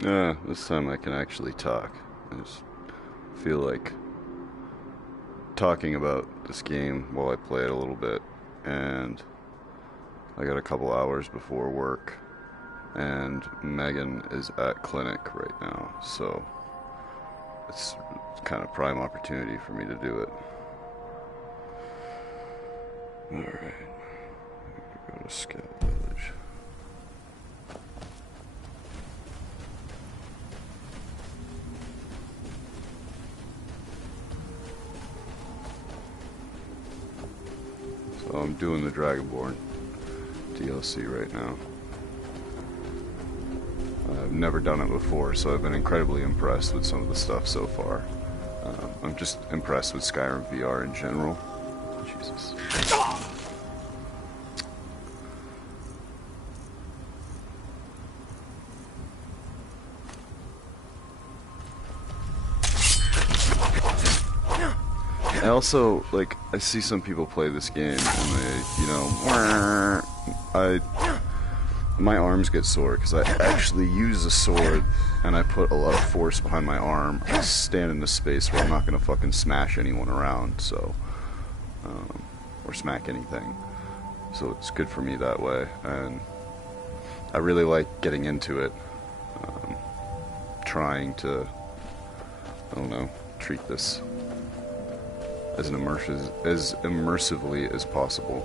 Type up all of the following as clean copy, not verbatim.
Yeah, this time I can actually talk. I just feel like talking about this game while I play it a little bit. And I got a couple hours before work. And Megan is at clinic right now. So it's kind of prime opportunity for me to do it. Alright. Go to Scout Village. So I'm doing the Dragonborn DLC right now. I've never done it before, so I've been incredibly impressed with some of the stuff so far. I'm just impressed with Skyrim VR in general. Jesus. I also, like, I see some people play this game and they, you know, my arms get sore because I actually use a sword and I put a lot of force behind my arm. I stand in a space where I'm not going to fucking smash anyone around, so, or smack anything. So it's good for me that way, and I really like getting into it, trying to, I don't know, treat this as immersively as possible.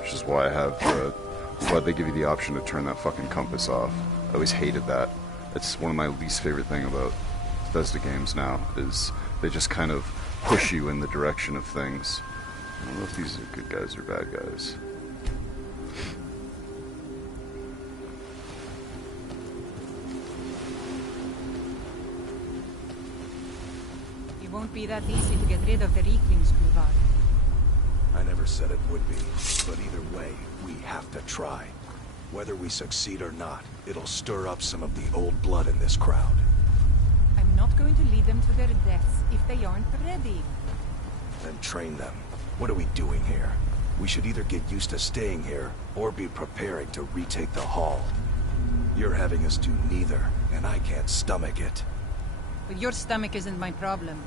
Which is why I have why they give you the option to turn that fucking compass off. I always hated that. It's one of my least favorite thing about Bethesda games now, is they just kind of push you in the direction of things. I don't know if these are good guys or bad guys. It won't be that easy to get rid of the Reeklings, Kluvar. I never said it would be, but either way, we have to try. Whether we succeed or not, it'll stir up some of the old blood in this crowd. I'm not going to lead them to their deaths if they aren't ready. Then train them. What are we doing here? We should either get used to staying here, or be preparing to retake the hall. You're having us do neither, and I can't stomach it. But your stomach isn't my problem.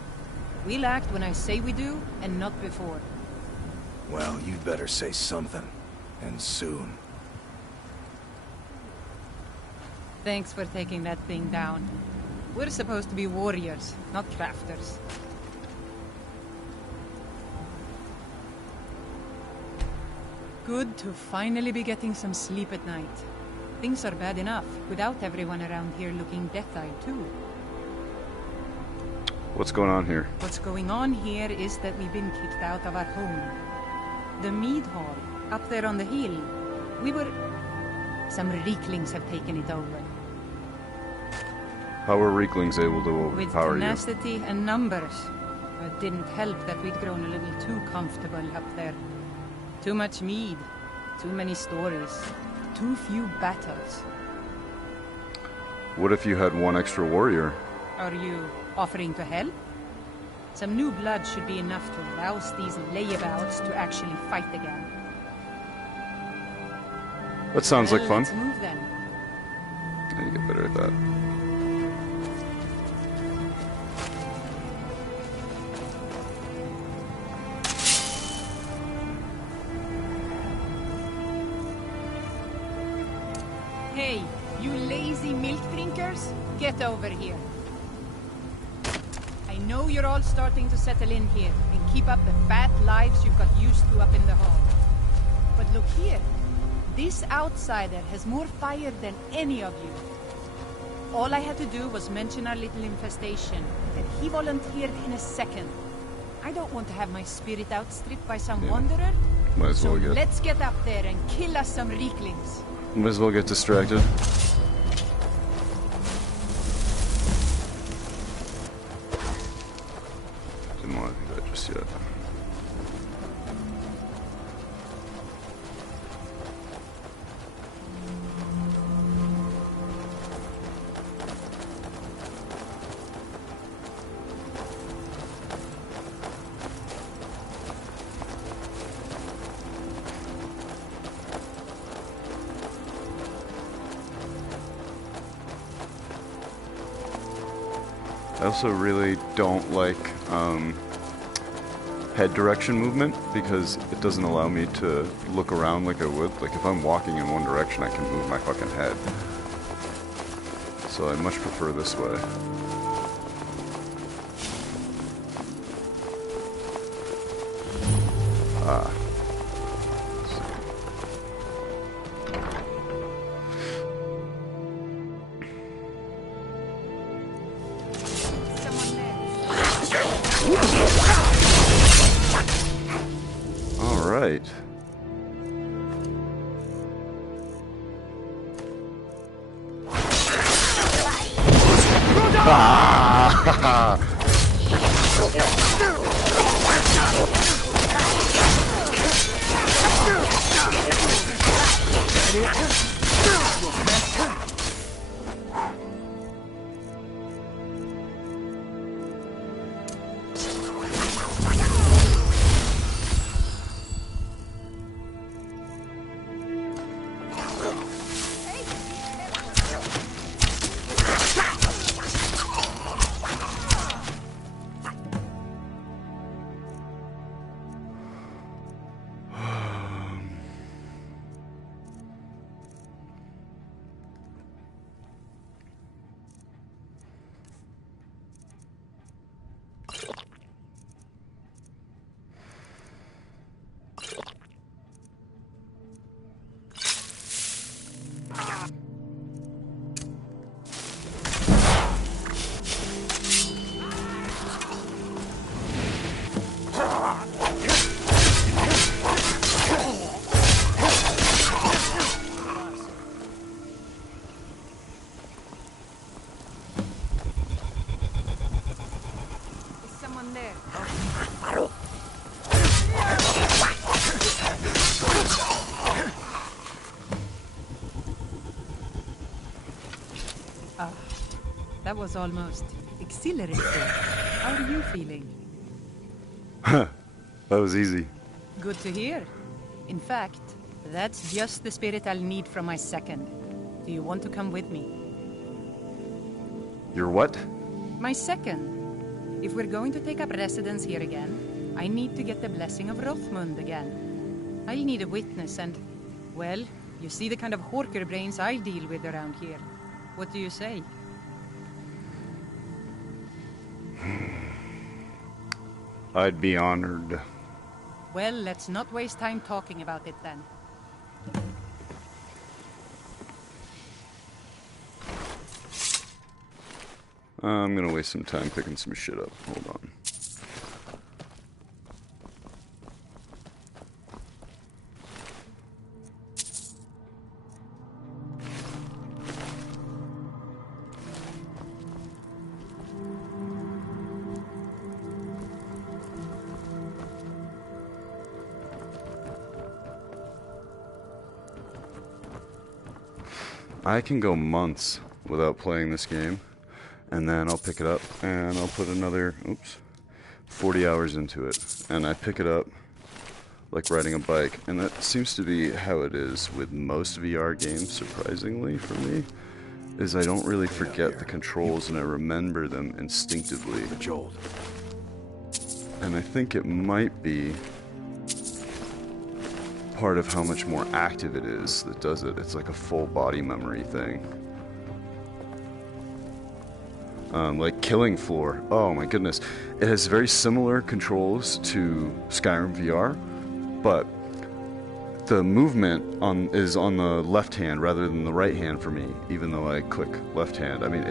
We'll act when I say we do, and not before. Well, you'd better say something. And soon. Thanks for taking that thing down. We're supposed to be warriors, not crafters. Good to finally be getting some sleep at night. Things are bad enough, without everyone around here looking death-eyed too. What's going on here? What's going on here is that we've been kicked out of our home. The mead hall, up there on the hill. Some Reeklings have taken it over. How were Reeklings able to overpower you? With tenacity and numbers. It didn't help that we'd grown a little too comfortable up there. Too much mead, too many stories, too few battles. What if you had one extra warrior? Are you offering to help? Some new blood should be enough to rouse these layabouts to actually fight again. That sounds like fun. Let's move then. I need to get better at that. Hey, you lazy milk drinkers, get over here. I know you're all starting to settle in here and keep up the fat lives you've got used to up in the hall. But look here, this outsider has more fire than any of you. All I had to do was mention our little infestation, and he volunteered in a second. I don't want to have my spirit outstripped by some wanderer. Might as well get. Let's get up there and kill us some Reeklings. Might as well get distracted. Didn't want to do that just yet. I also really don't like head direction movement because it doesn't allow me to look around like I would. Like if I'm walking in one direction, I can move my fucking head. So I much prefer this way. Ah. Right. That was almost exhilarating. How are you feeling? That was easy. Good to hear. In fact, that's just the spirit I'll need from my second. Do you want to come with me? Your what? My second. If we're going to take up residence here again, I need to get the blessing of Rothmund again. I'll need a witness and, well, you see the kind of horker brains I deal with around here. What do you say? I'd be honored. Well, let's not waste time talking about it then. I'm gonna waste some time picking some shit up. Hold on. I can go months without playing this game, and then I'll pick it up and I'll put another 40 hours into it, and I pick it up like riding a bike, and that seems to be how it is with most VR games, surprisingly for me, is I don't really forget the controls and I remember them instinctively. And I think it might be part of how much more active it is that does it. It's like a full body memory thing. Like Killing Floor. Oh my goodness. It has very similar controls to Skyrim VR, but the movement is on the left hand rather than the right hand for me, even though I click left hand. I mean,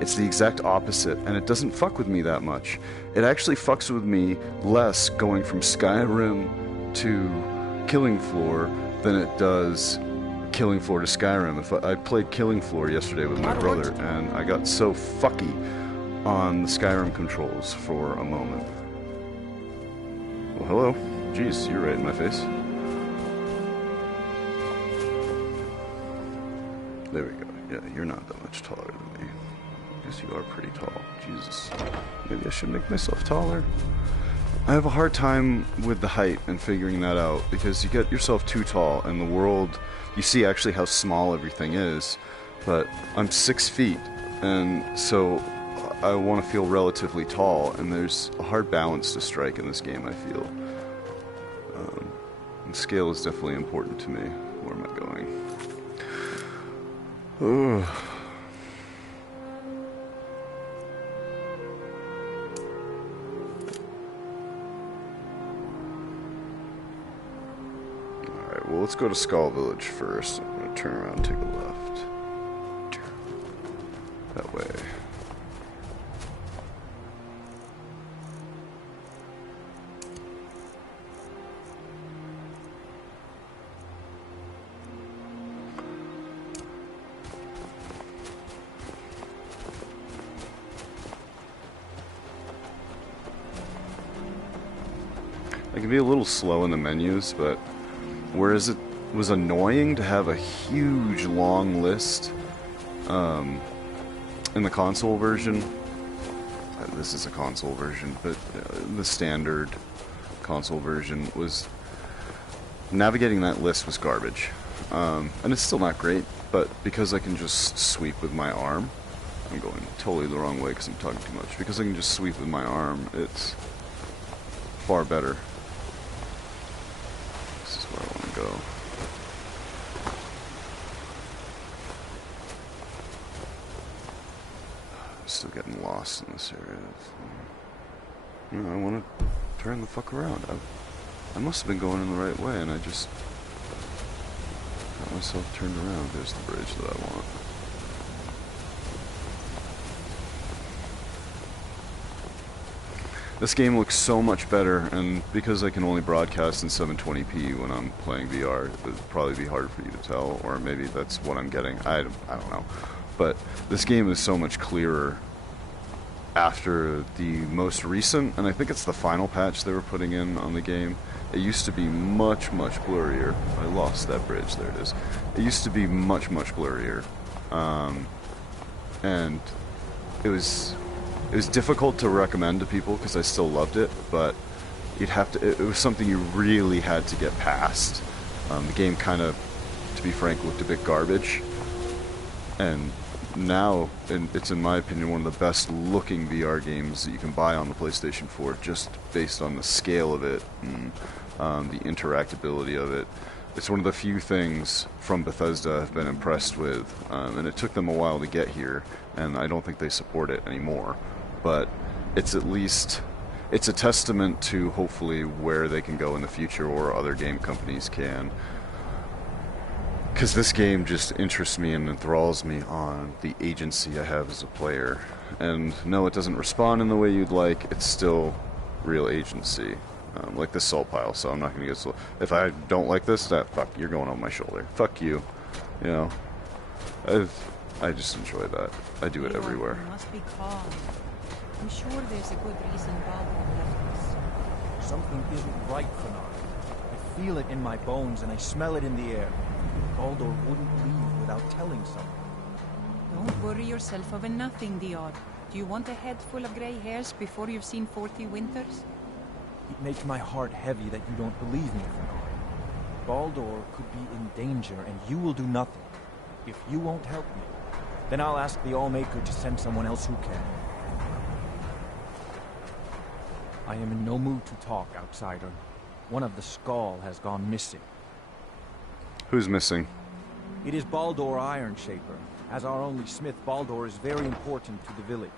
it's the exact opposite, and it doesn't fuck with me that much. It actually fucks with me less going from Skyrim to Killing Floor than it does Killing Floor to Skyrim. If I played Killing Floor yesterday with my brother, and I got so fucky on the Skyrim controls for a moment. Well, hello. Jeez, you're right in my face. There we go. Yeah, you're not that much taller than me. I guess you are pretty tall. Jesus. Maybe I should make myself taller. I have a hard time with the height and figuring that out, because you get yourself too tall and the world, you see actually how small everything is, but I'm 6 feet, and so I want to feel relatively tall, and there's a hard balance to strike in this game, I feel. And scale is definitely important to me. Where am I going? Ugh. Alright, well, let's go to Skull Village first. I'm going to turn around and take a left. That way. I can be a little slow in the menus, but whereas it was annoying to have a huge long list in the console version, this is a console version, but the standard console version was, navigating that list was garbage. And it's still not great, but because I can just sweep with my arm, I'm going totally the wrong way because I'm talking too much. Because I can just sweep with my arm, it's far better. This is where I want to go. I'm still getting lost in this area. You know, I want to turn the fuck around. I must have been going in the right way, and I just got myself turned around. There's the bridge that I want. This game looks so much better, and because I can only broadcast in 720p when I'm playing VR, it would probably be hard for you to tell, or maybe that's what I'm getting. I don't know. But this game is so much clearer after the most recent, and I think it's the final patch they were putting in on the game. It used to be much, much blurrier. I lost that bridge. There it is. It used to be much, much blurrier. And it was difficult to recommend to people because I still loved it, but you'd have to. It was something you really had to get past. The game kind of, to be frank, looked a bit garbage, and now it's, in my opinion, one of the best looking VR games that you can buy on the PlayStation 4, just based on the scale of it and the interactability of it. It's one of the few things from Bethesda I've been impressed with, and it took them a while to get here, and I don't think they support it anymore. But it's at least, it's a testament to hopefully where they can go in the future, or other game companies can. Because this game just interests me and enthralls me on the agency I have as a player. And no, it doesn't respond in the way you'd like. It's still real agency. Like this salt pile, so I'm not going to get... If I don't like this, fuck, you're going on my shoulder. Fuck you. You know? I just enjoy that. I do it everywhere. You must be calm. I'm sure there's a good reason Baldur left us. Something isn't right, Fenard. I feel it in my bones and I smell it in the air. Baldur wouldn't leave without telling someone. Don't worry yourself over nothing, Diod. Do you want a head full of grey hairs before you've seen 40 winters? It makes my heart heavy that you don't believe me, Fenard. Baldur could be in danger and you will do nothing. If you won't help me, then I'll ask the Allmaker to send someone else who can. I am in no mood to talk, outsider. One of the Skull has gone missing. Who's missing? It is Baldur Ironshaper. As our only smith, Baldur is very important to the village.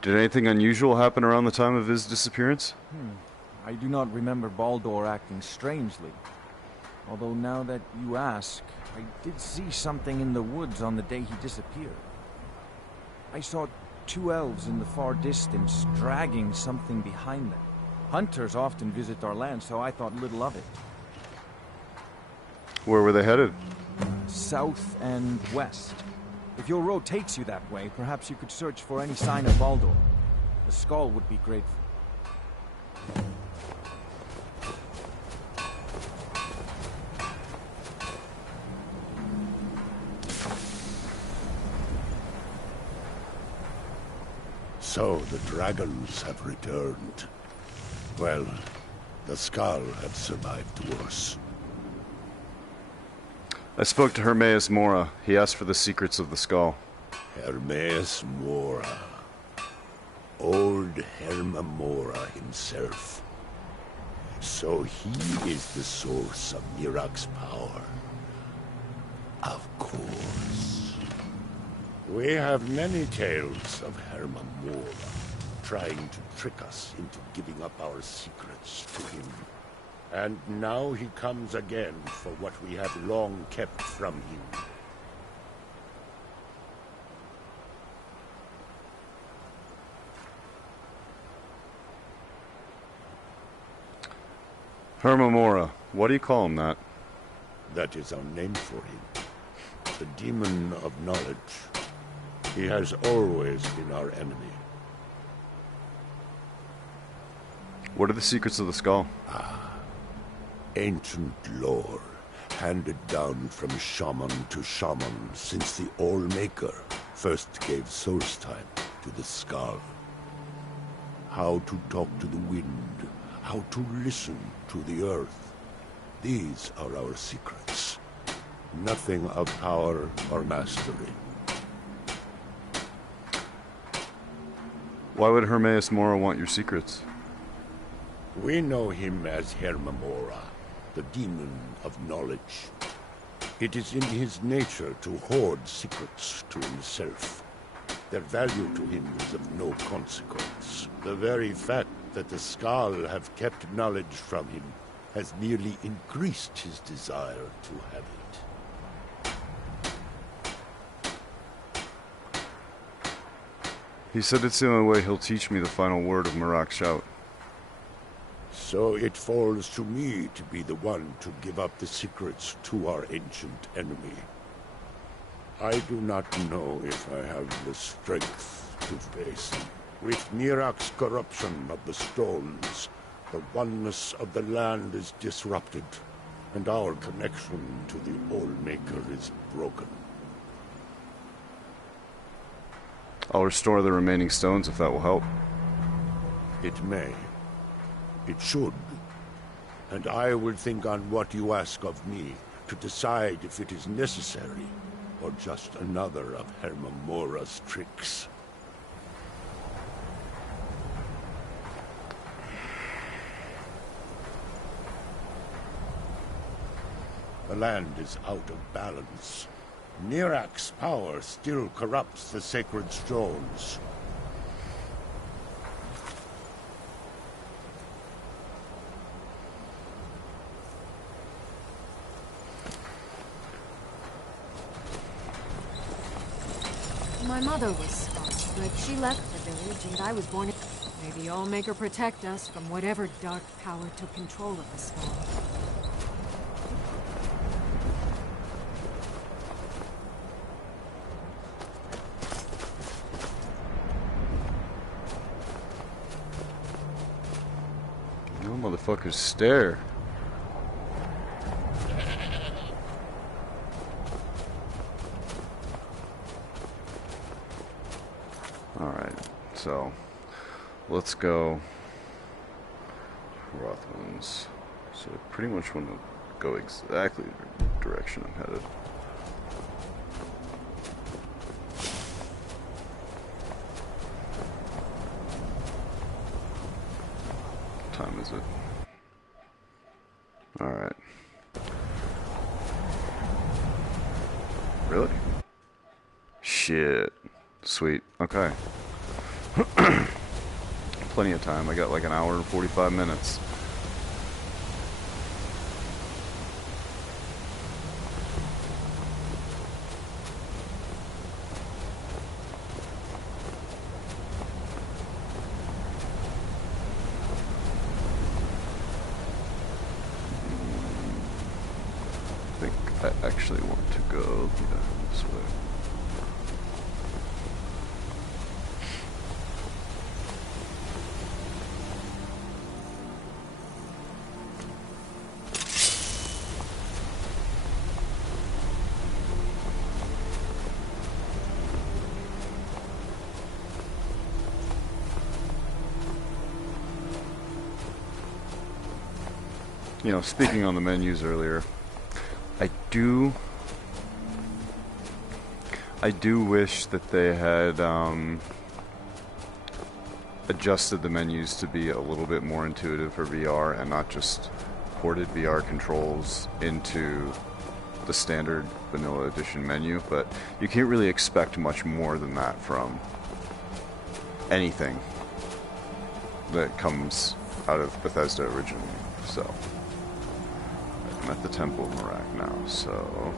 Did anything unusual happen around the time of his disappearance? I do not remember Baldur acting strangely. Although now that you ask, I did see something in the woods on the day he disappeared. I saw two elves in the far distance dragging something behind them. Hunters often visit our land, so I thought little of it. Where were they headed? South and west. If your road takes you that way, perhaps you could search for any sign of Baldur. The Skull would be grateful. So the dragons have returned. Well, the Skull have survived worse. I spoke to Hermaeus Mora. He asked for the secrets of the skull. Hermaeus Mora. Old Herma Mora himself. So he is the source of Mirak's power. Of course. We have many tales of Herma Mora trying to trick us into giving up our secrets to him. And now he comes again for what we have long kept from him. Herma Mora. What do you call him that? That is our name for him. The demon of knowledge. He has always been our enemy. What are the secrets of the skull? Ancient lore, handed down from shaman to shaman since the All-Maker first gave source time to the skull. How to talk to the wind, how to listen to the earth. These are our secrets. Nothing of power or mastery. Why would Hermaeus Mora want your secrets? We know him as Herma Mora, the demon of knowledge. It is in his nature to hoard secrets to himself. Their value to him is of no consequence. The very fact that the Skull have kept knowledge from him has merely increased his desire to have it. He said it's the only way he'll teach me the final word of Mirak's shout. So it falls to me to be the one to give up the secrets to our ancient enemy. I do not know if I have the strength to face him. With Mirak's corruption of the stones, the oneness of the land is disrupted, and our connection to the All-Maker is broken. I'll restore the remaining stones if that will help. It may. It should. And I will think on what you ask of me to decide if it is necessary or just another of Herma Mora's tricks. The land is out of balance. Mirak's power still corrupts the sacred stones. My mother was smart, but she left the village and I was born in... May the All-Maker protect us from whatever dark power took control of the skull. You motherfuckers stare. Alright, so let's go Rothman's. So I pretty much want to go exactly the direction I'm headed. What time is it? Alright. Really? Shit. Sweet. Okay. Plenty of time. I got like an hour and 45 minutes. I think I actually want to go this way. You know, speaking on the menus earlier, I do I do wish that they had adjusted the menus to be a little bit more intuitive for VR and not just ported VR controls into the standard vanilla edition menu, but you can't really expect much more than that from anything that comes out of Bethesda originally. So I'm at the Temple of Merak now, so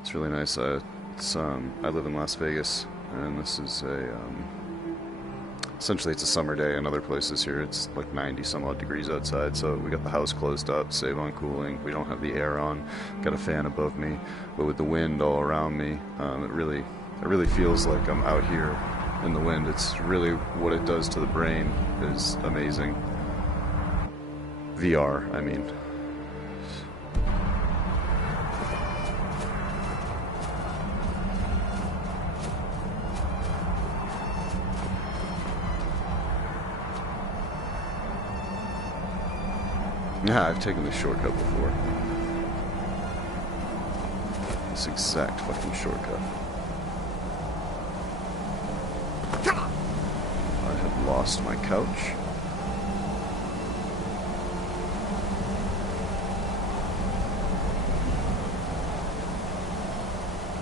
it's really nice. I live in Las Vegas, and this is essentially it's a summer day. In other places here, it's like 90 some odd degrees outside, so we got the house closed up, save on cooling. We don't have the air on. Got a fan above me, but with the wind all around me, it really feels like I'm out here in the wind. It's really what it does to the brain is amazing. VR, I mean. Yeah, I've taken this shortcut before. This exact fucking shortcut. I have lost my couch.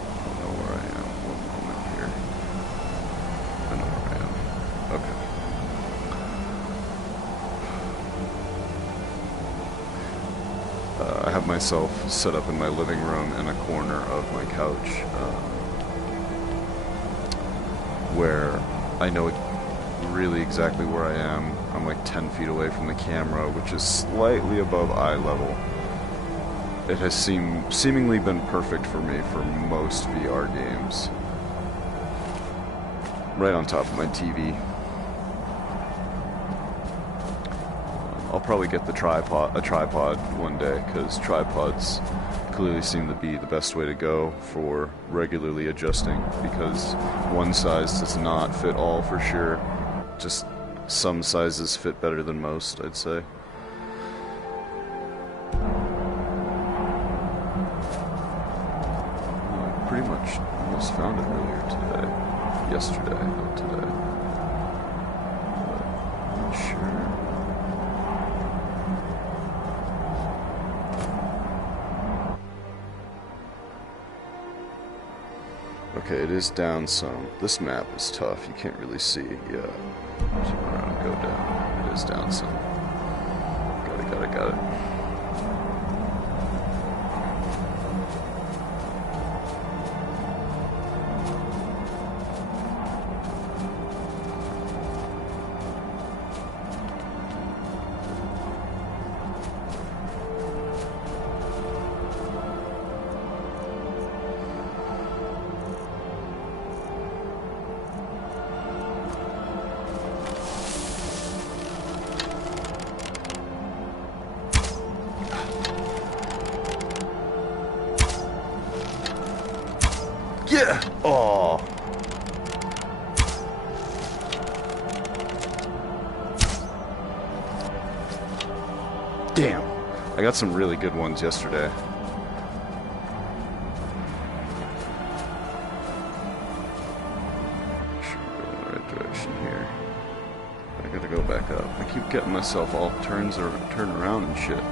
I don't know where I am. One moment here. I know where I am. Okay. I have myself set up in my living room in a corner of my couch where I know really exactly where I am. I'm like 10 feet away from the camera, which is slightly above eye level. It has seemingly been perfect for me for most VR games. Right on top of my TV. I'll probably get a tripod one day, because tripods clearly seem to be the best way to go for regularly adjusting, because one size does not fit all for sure. Just some sizes fit better than most, I'd say. I pretty much almost found it earlier today. Yesterday, not today. But I'm not sure. Okay, it is down some. This map is tough. You can't really see. Yeah. Turn around, go down. It is down some. Got it. Yeah! Oh. Damn. I got some really good ones yesterday. Make sure we're going in the right direction here. I gotta go back up. I keep getting myself all turned around and shit.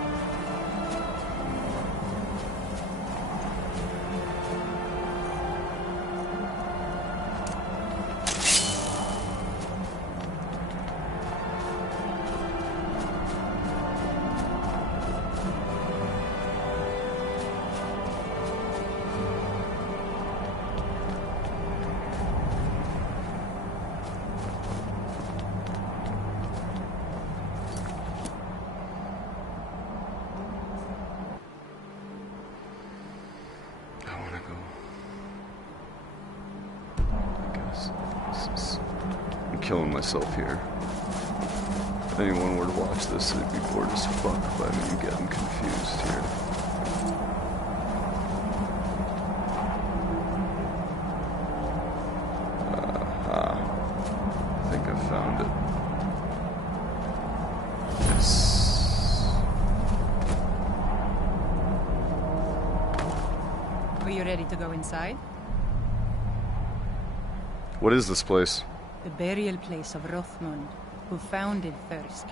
I'm killing myself here. If anyone were to watch this, they'd be bored as fuck by me getting confused here. I think I found it. Yes. Are you ready to go inside? What is this place? The burial place of Rothmund, who founded Thirsk.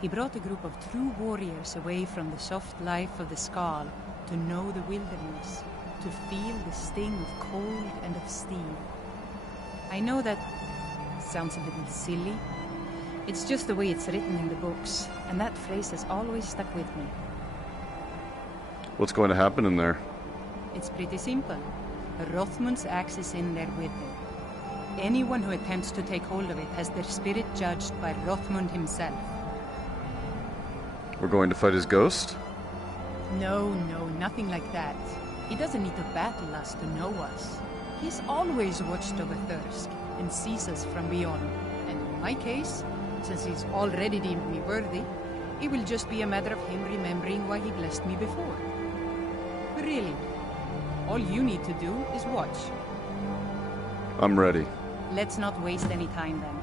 He brought a group of true warriors away from the soft life of the Skal to know the wilderness, to feel the sting of cold and of steel. I know that sounds a little silly. It's just the way it's written in the books, and that phrase has always stuck with me. What's going to happen in there? It's pretty simple. Rothmund's axe is in there with him. Anyone who attempts to take hold of it has their spirit judged by Rothmund himself. We're going to fight his ghost? No, nothing like that. He doesn't need to battle us to know us. He's always watched over Thirsk and sees us from beyond. And in my case, since he's already deemed me worthy, it will just be a matter of him remembering why he blessed me before. Really, all you need to do is watch. I'm ready. Let's not waste any time then.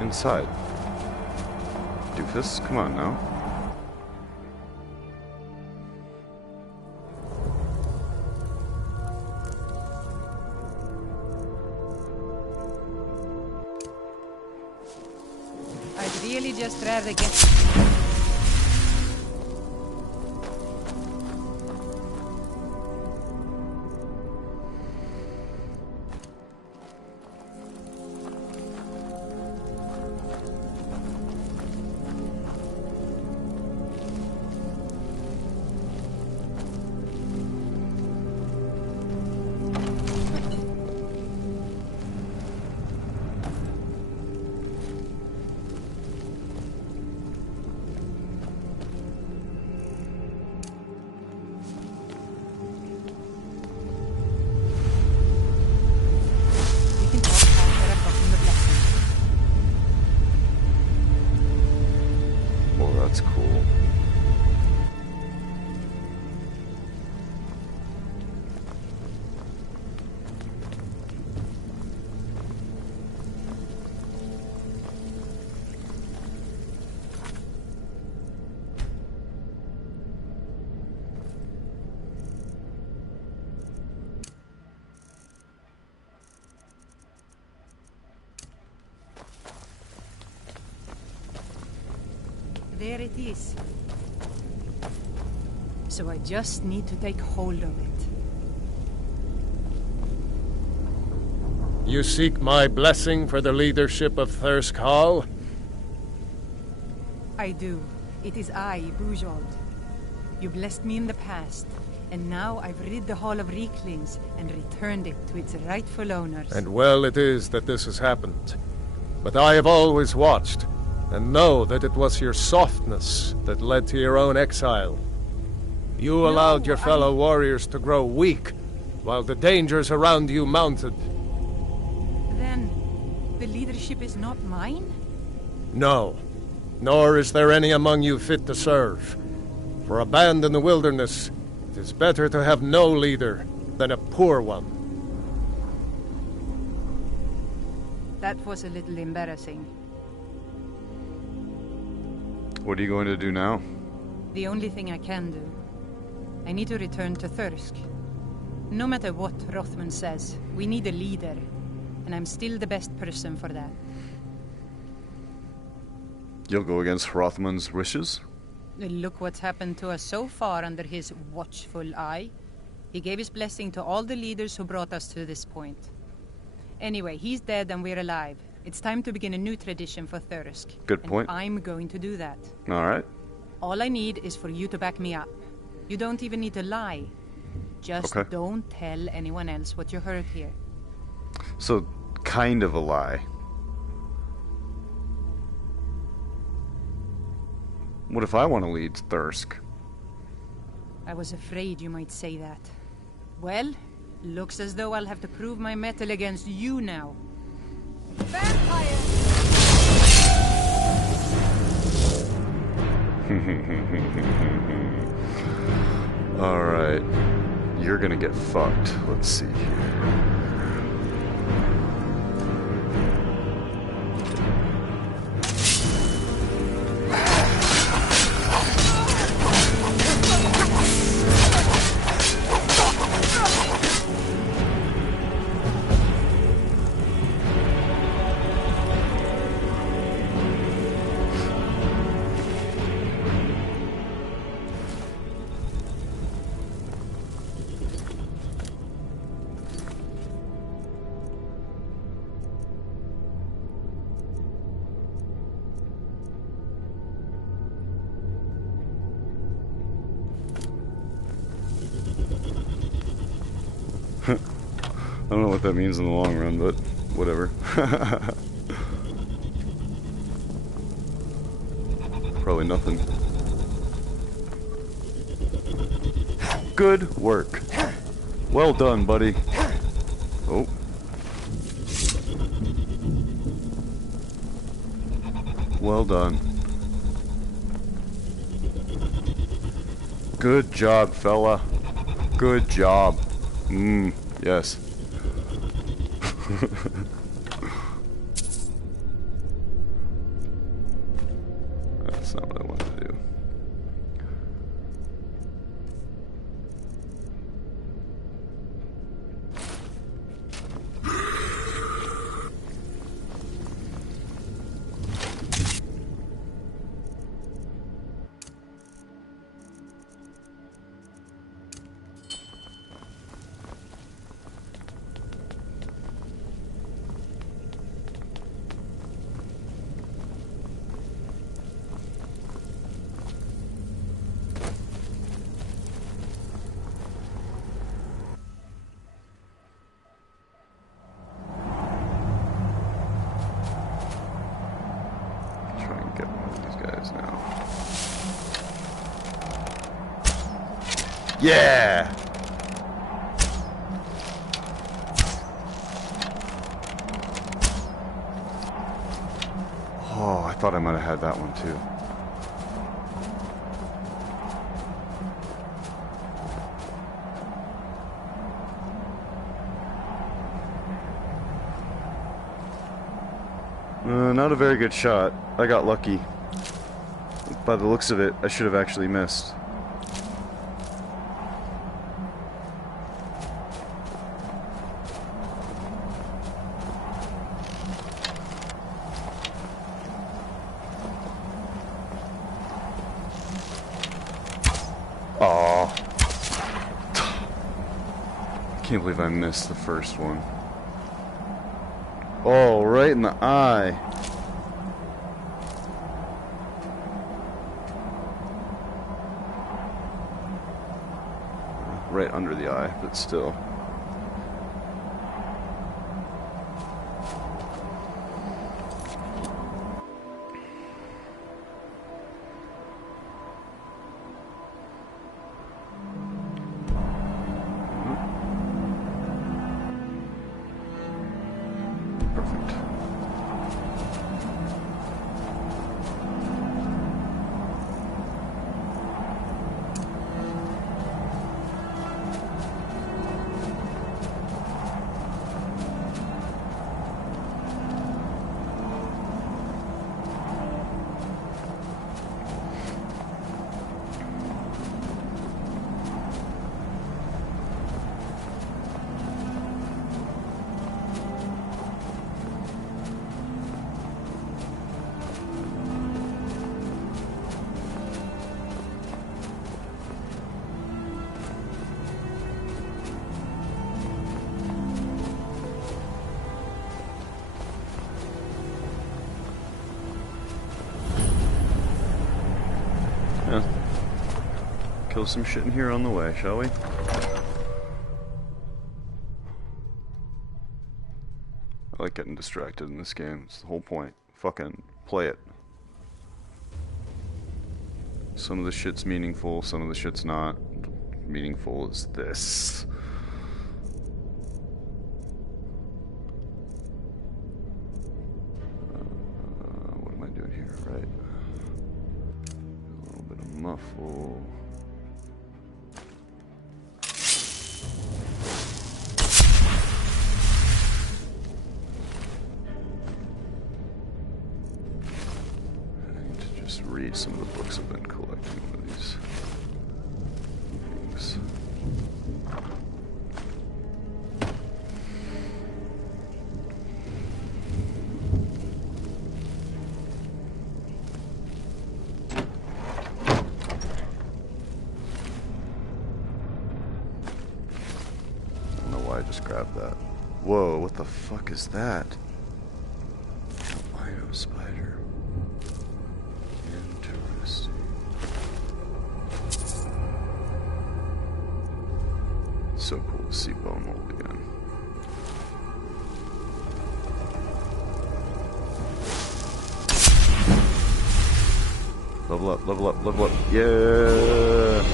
Inside. Doofus, come on now. I'd really just rather get... That's cool. There it is. So I just need to take hold of it. You seek my blessing for the leadership of Thirsk Hall? I do. It is I, Bujold. You blessed me in the past, and now I've rid the Hall of Reeklings and returned it to its rightful owners. And well it is that this has happened. But I have always watched, and know that it was your softness that led to your own exile. You allowed your fellow warriors to grow weak, while the dangers around you mounted. Then, the leadership is not mine? No, nor is there any among you fit to serve. For a band in the wilderness, it is better to have no leader than a poor one. That was a little embarrassing. What are you going to do now? The only thing I can do. I need to return to Thirsk. No matter what Rothmund says, we need a leader. And I'm still the best person for that. You'll go against Rothmund's wishes? Look what's happened to us so far under his watchful eye. He gave his blessing to all the leaders who brought us to this point. Anyway, he's dead and we're alive. It's time to begin a new tradition for Thirsk. Good point. And I'm going to do that. Alright. All I need is for you to back me up. You don't even need to lie. Just don't tell anyone else what you heard here. So, kind of a lie. What if I want to lead Thirsk? I was afraid you might say that. Well, looks as though I'll have to prove my mettle against you now. Vampire! Alright. You're gonna get fucked. Let's see here. I don't know what that means in the long run, but whatever. Probably nothing. Good work. Well done, buddy. Oh. Well done. Good job, fella. Good job. Yes. That's not what I wanted to do. Yeah! Oh, I thought I might have had that one too. Not a very good shot. I got lucky. By the looks of it, I should have actually missed. Aw. Can't believe I missed the first one. Oh, right in the eye. Right under the eye, but still. Perfect. Yeah. Kill some shit in here on the way, shall we? I like getting distracted in this game. It's the whole point. Fucking play it. Some of the shit's meaningful, some of the shit's not. meaningful as this. What am I doing here? Right. A little bit of muffle. Read some of the books I've been collecting with these things. I don't know why I just grabbed that. Whoa, what the fuck is that? Albino spider. So cool to see Bone Mold again. Level up, level up, level up. Yeah!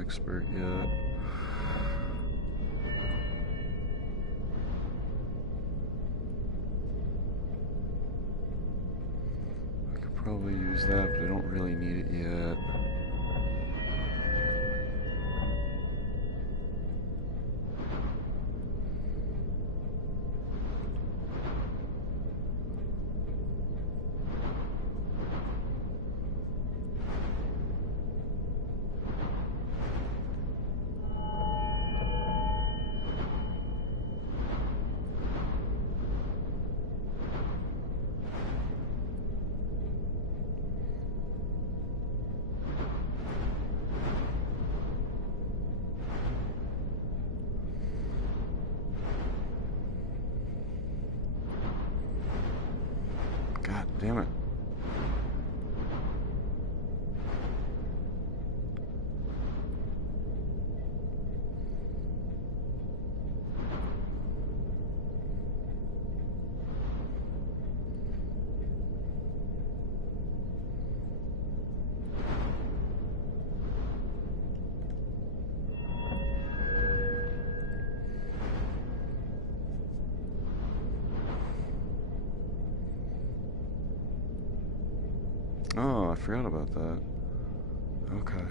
Expert yet. I could probably use that, but I don't really need it yet. God damn it. Oh, I forgot about that. Okay.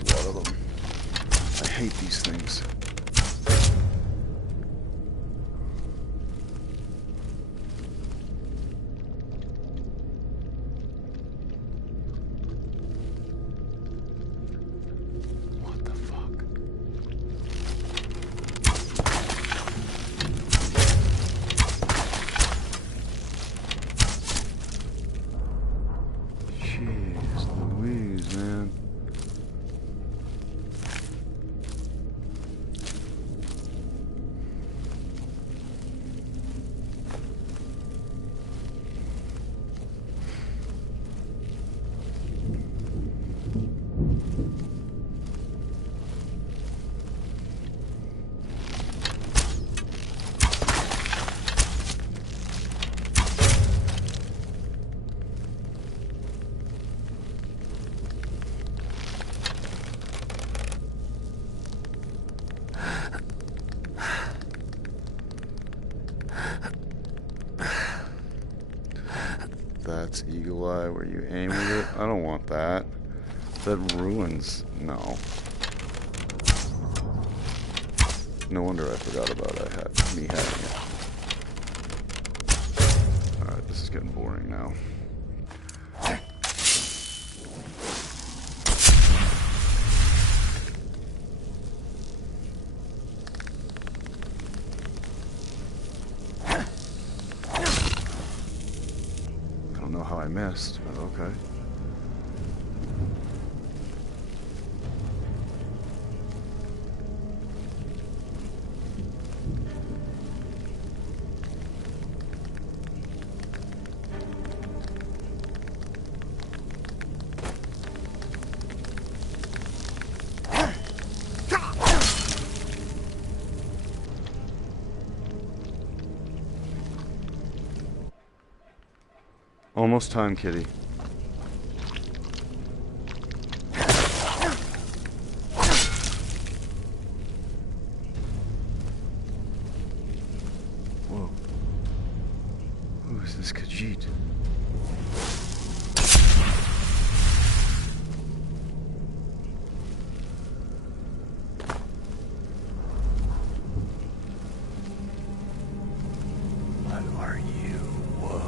there's a lot of them. I hate these things. What the fuck? Jeez Louise, man. That's Eagle Eye where you aim with it. I don't want that. That ruins. No. No wonder I forgot about me having it. Alright, this is getting boring now. I don't know how I missed, but okay. Almost time, kitty. Whoa. Who is this Khajiit? What are you? Whoa.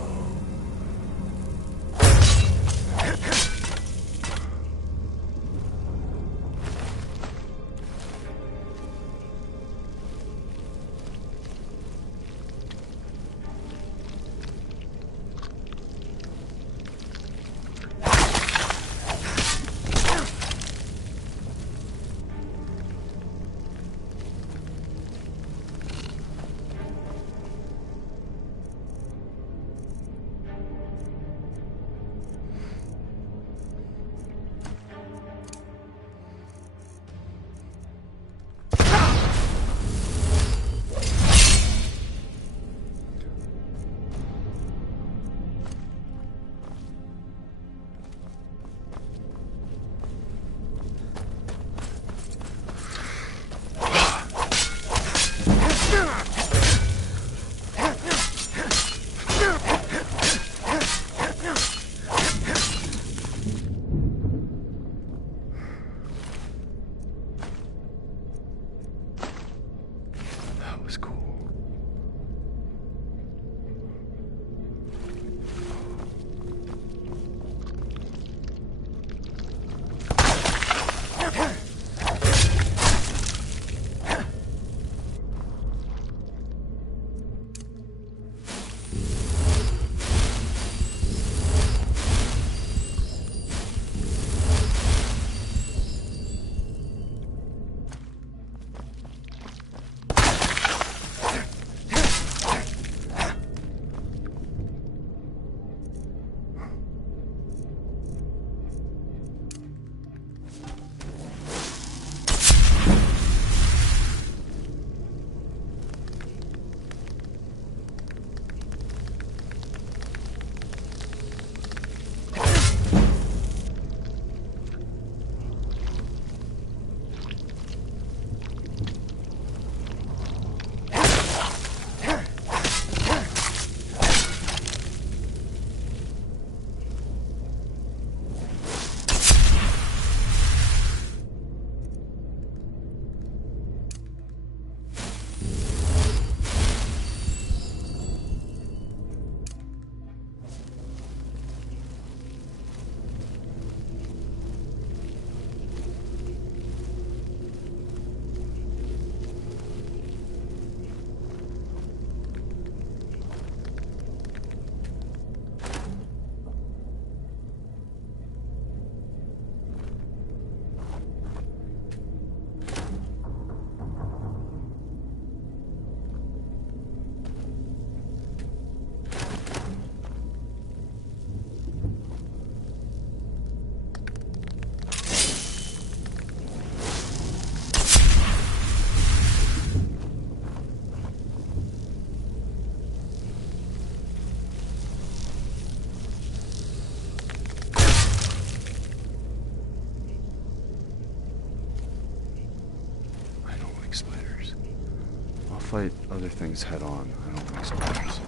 fight other things head on. I don't like spiders.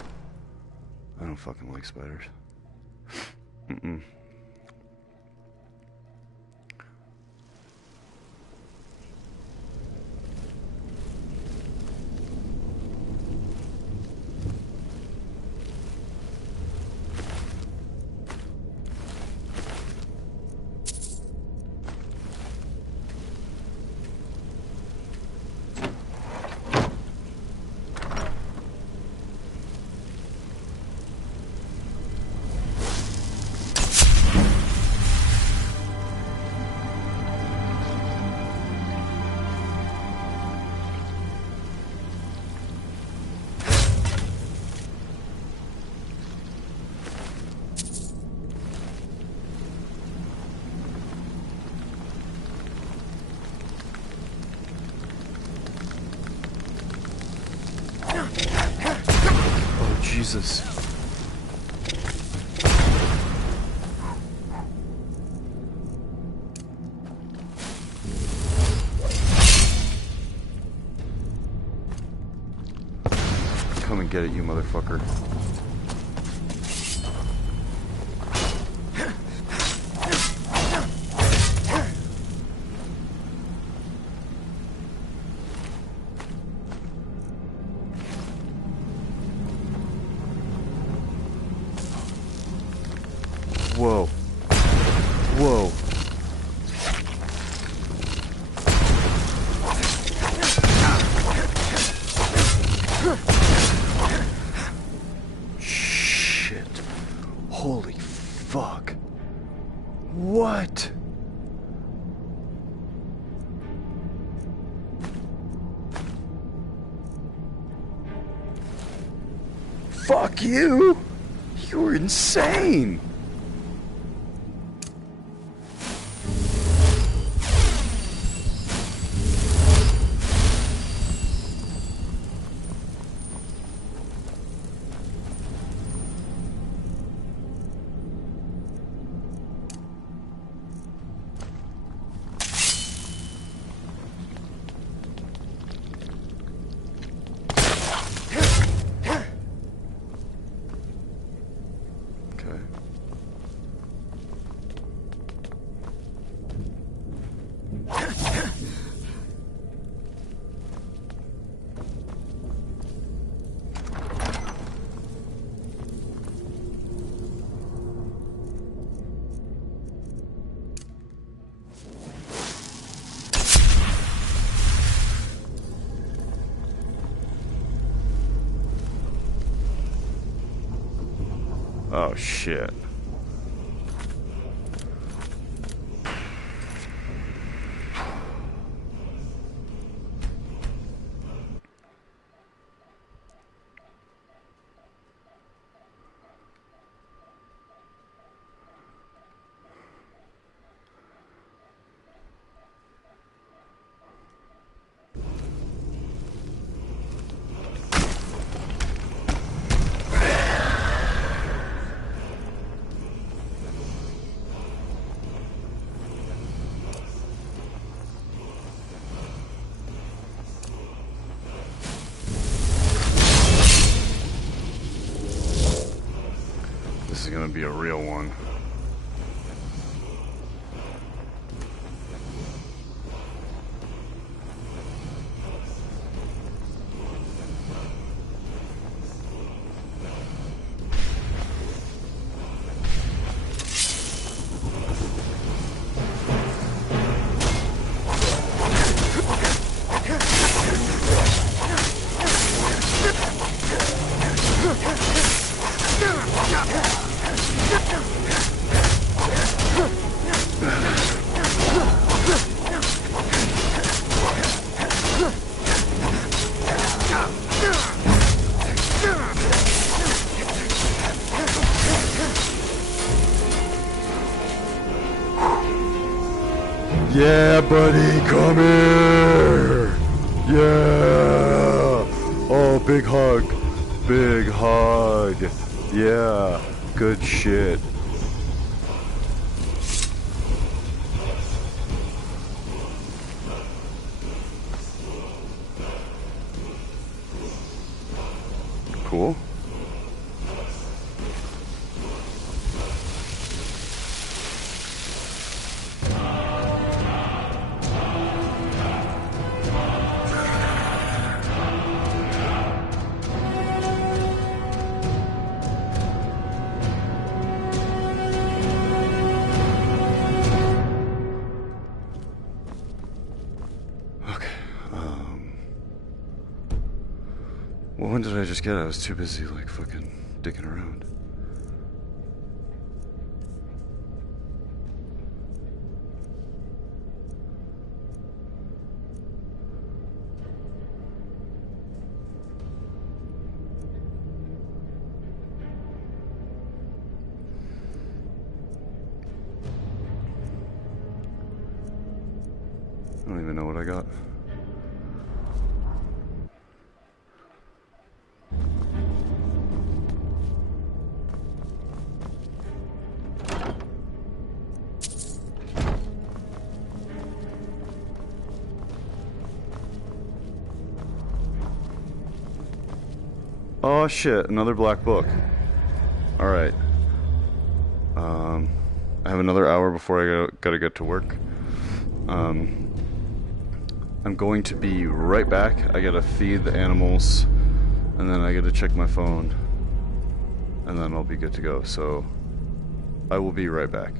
I don't fucking like spiders. Mm-mm. Jesus. Come and get it, you motherfucker. Whoa. Whoa. Shit. Holy fuck. What? Fuck you! You're insane! Oh shit. This is gonna be a real one. Yeah, buddy, come here! Yeah! Oh, big hug. Big hug. Yeah, good shit. Cool. Well, when did I just get it? I was too busy, like, fucking dicking around. I don't even know what I got. Oh shit, another black book. Alright. I have another hour before I gotta get to work. I'm going to be right back. I gotta feed the animals, and then I gotta check my phone, and then I'll be good to go. So, I will be right back.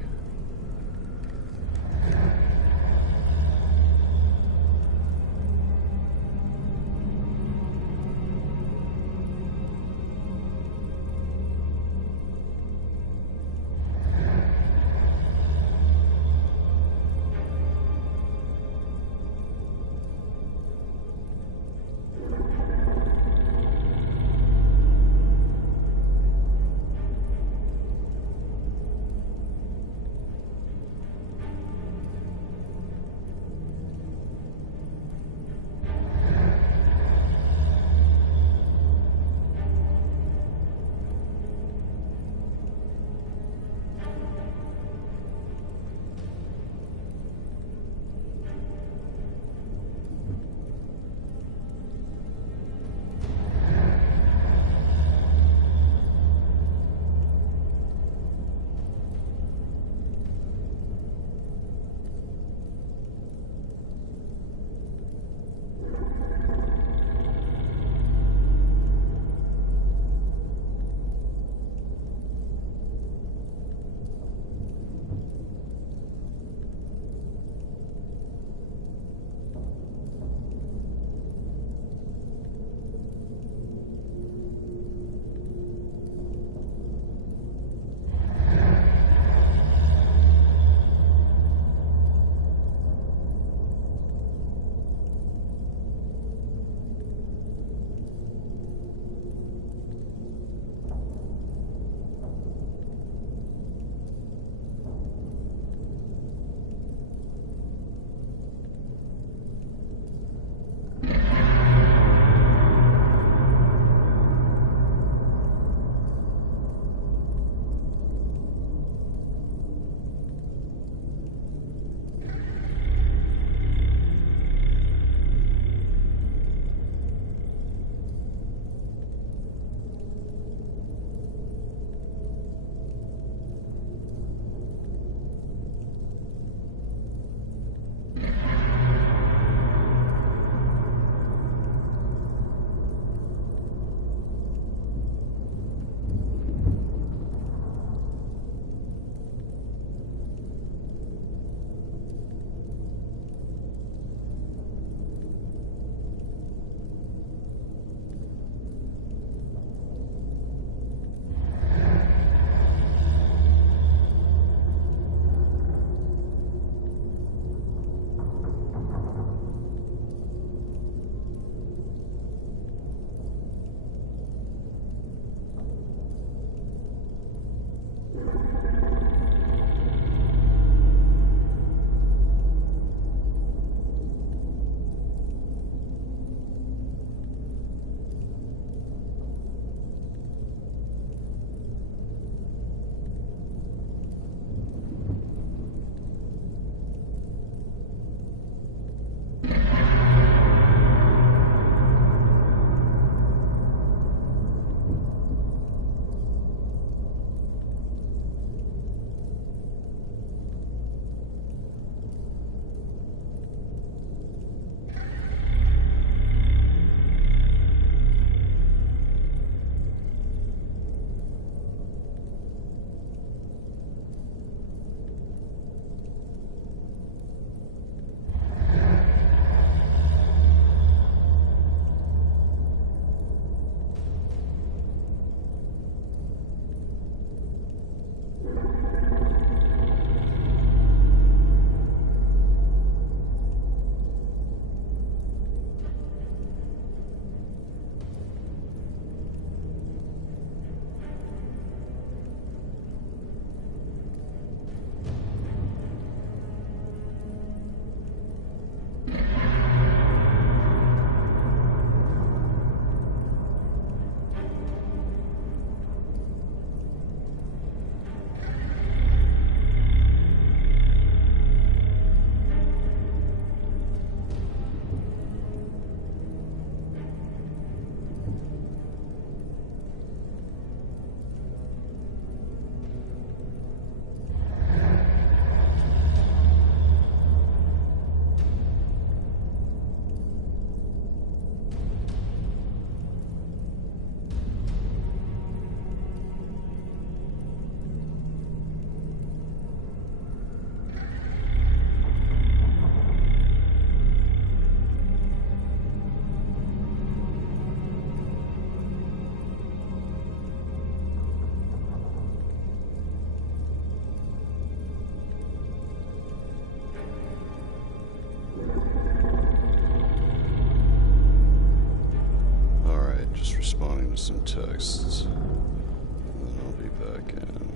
just responding to some texts. And then I'll be back in.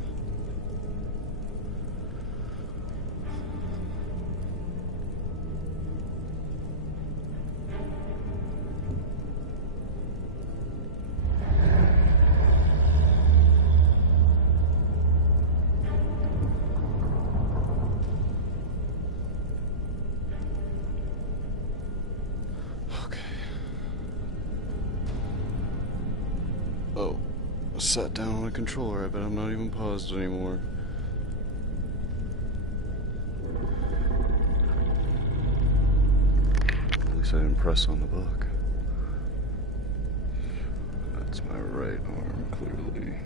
Oh, I sat down on a controller. I bet I'm not even paused anymore. At least I didn't press on the book. That's my right arm, clearly.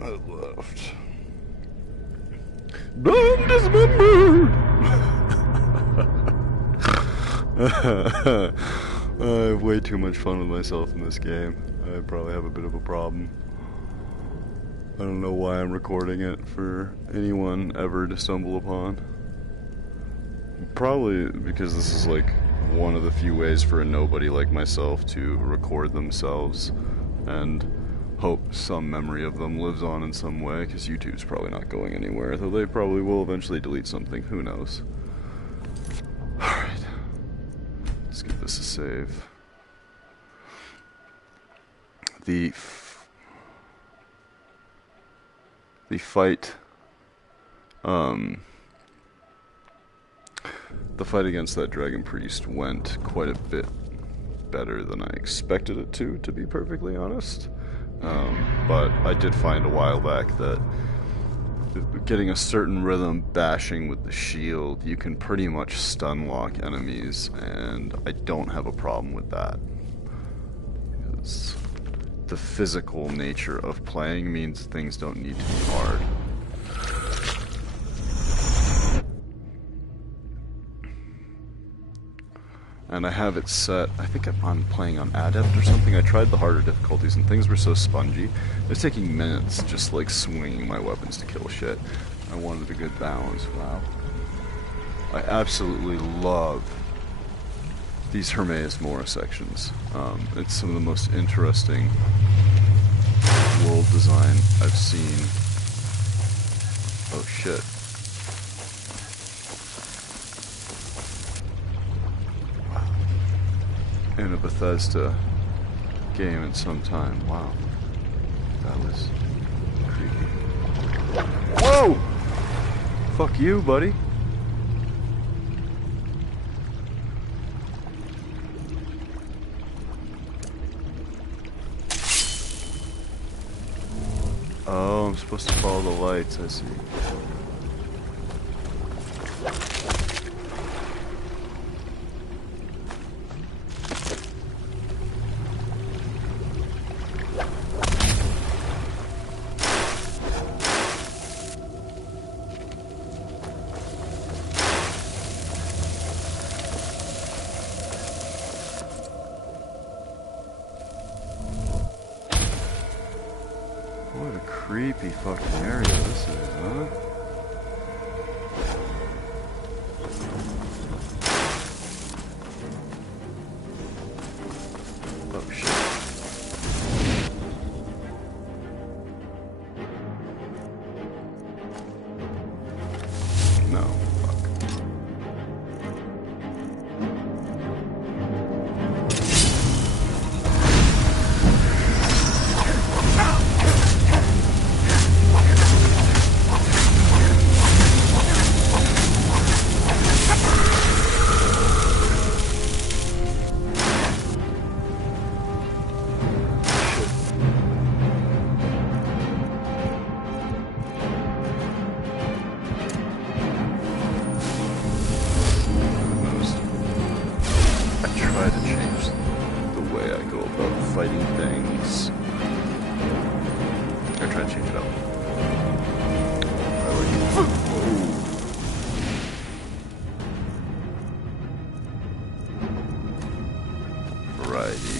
My left. I'm dismembered! I have way too much fun with myself in this game. I probably have a bit of a problem. I don't know why I'm recording it for anyone ever to stumble upon. Probably because this is like one of the few ways for a nobody like myself to record themselves and hope some memory of them lives on in some way, because YouTube's probably not going anywhere, though they probably will eventually delete something, who knows. Alright. Let's give this a save. The fight, the fight against that dragon priest went quite a bit better than I expected it to be perfectly honest. But I did find a while back that getting a certain rhythm bashing with the shield, you can pretty much stun lock enemies, and I don't have a problem with that. Because the physical nature of playing means things don't need to be hard. And I have it set, I think I'm playing on Adept or something. I tried the harder difficulties and things were so spongy. It was taking minutes just like swinging my weapons to kill shit. I wanted a good balance, wow. I absolutely love these Hermaeus Mora sections. It's some of the most interesting world design I've seen. Oh shit. In a Bethesda game in some time. Wow. That was creepy. Whoa! Fuck you, buddy. Oh, I'm supposed to follow the lights, I see. What a creepy fucking area this is, huh? Oh shit. No, fuck. Try to change the way I go about fighting things. I try to change it up. Variety.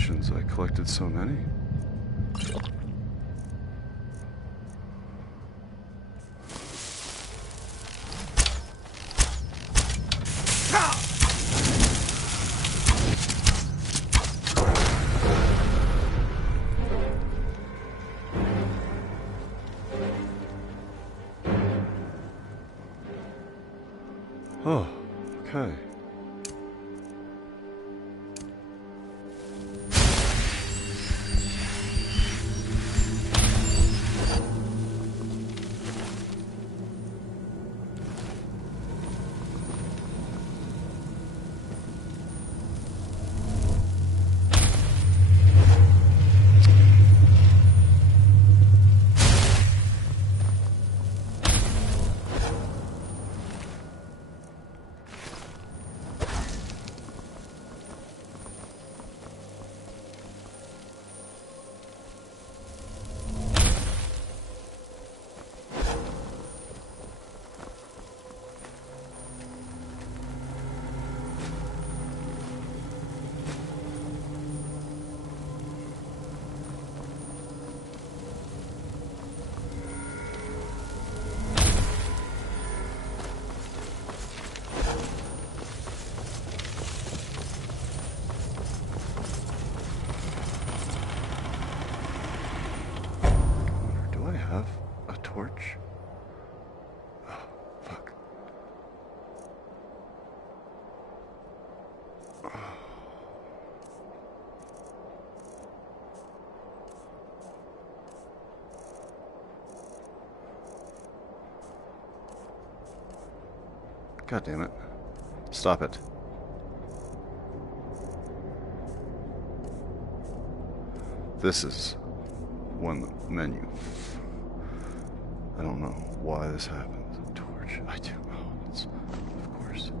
potions. I collected so many. Oh, okay. Torch? Oh, fuck. Oh. God damn it. Stop it. This is one menu. I don't know why this happens. A torch. I do know. It's, of course.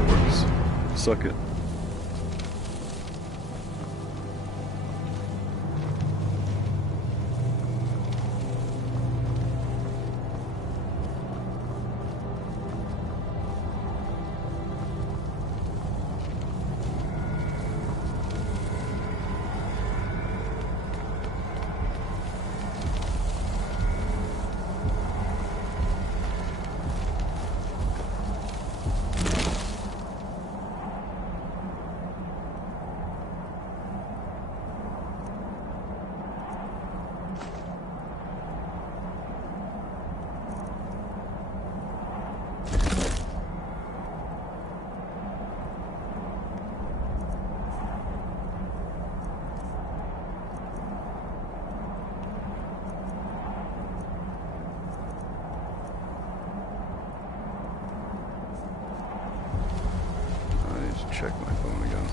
that works. Suck it. Check my phone again.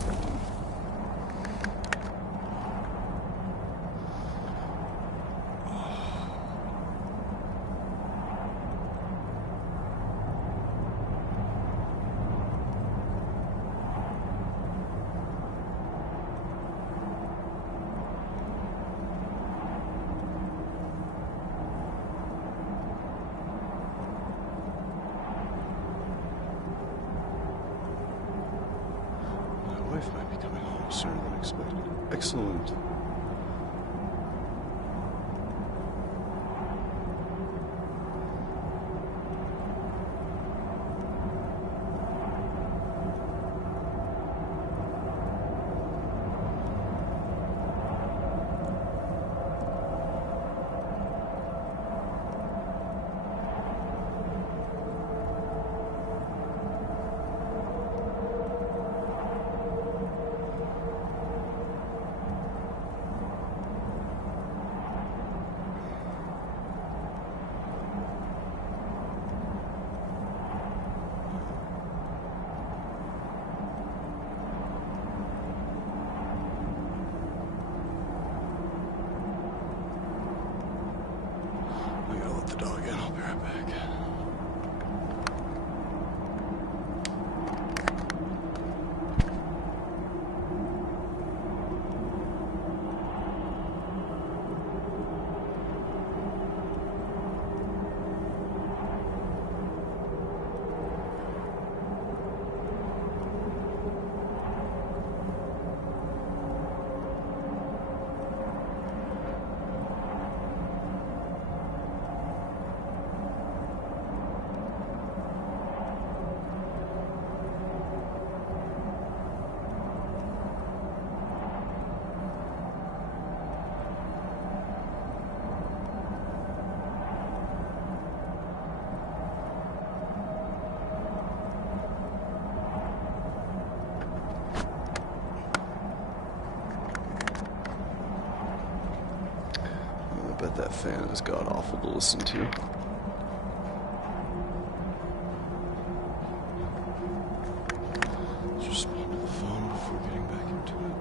My wife might be coming home sooner than expected. Excellent. Dog in. I'll be right back. I bet that fan is god awful to listen to. Let's respond to the phone before getting back into it.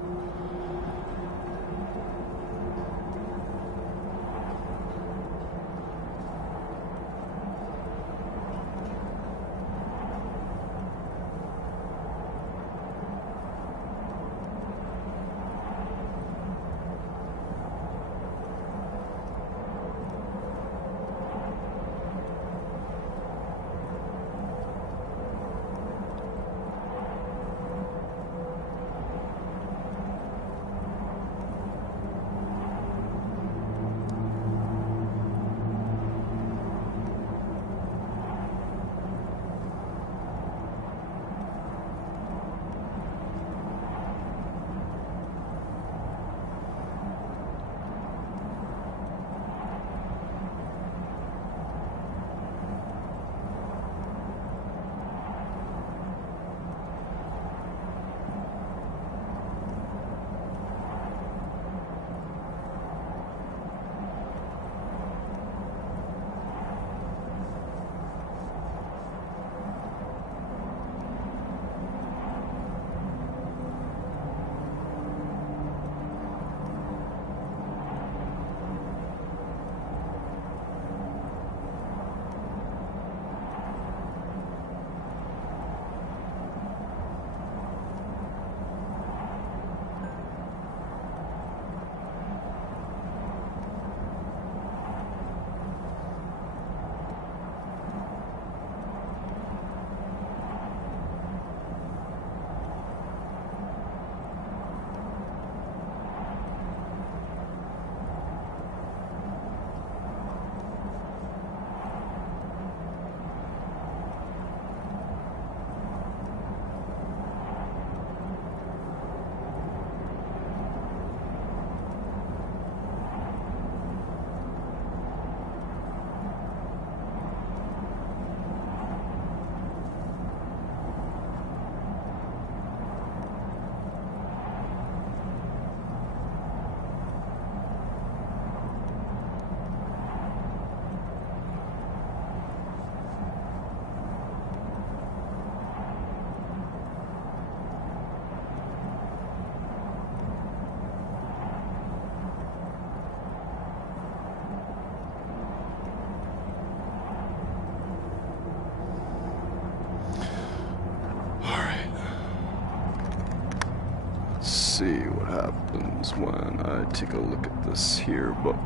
see what happens when I take a look at this here book.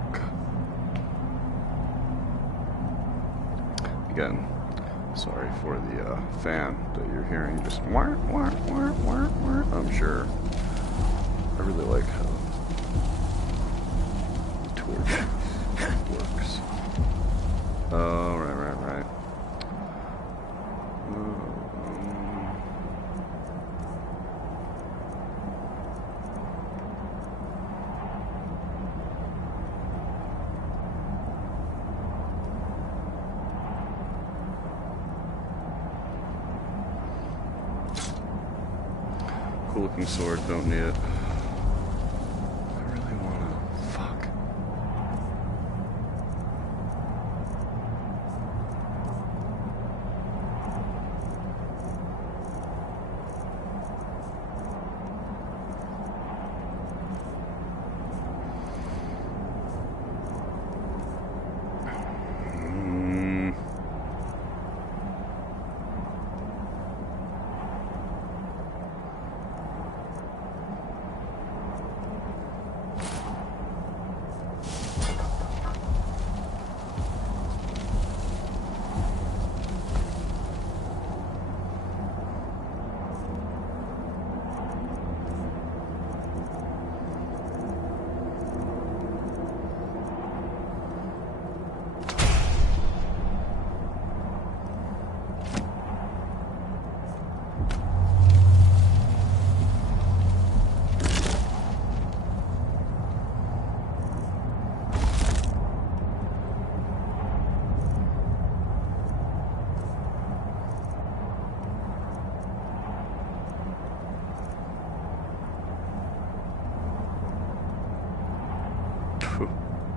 Again, sorry for the fan that you're hearing. Just wah, wah, wah, wah, wah. I'm sure. I really like how the torch works. Oh, right. Cool looking sword, don't need it. I really wanna. Fuck.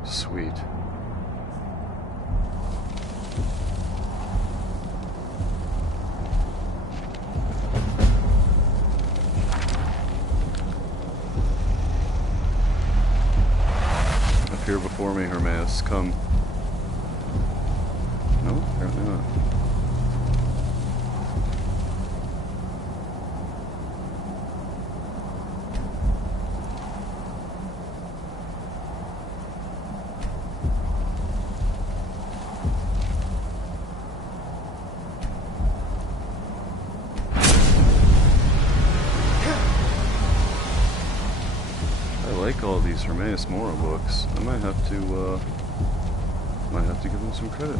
Sweet. Appear before me, Hermaeus. Come. No, apparently not. I like all these Hermaeus Mora books. I might have to give them some credit.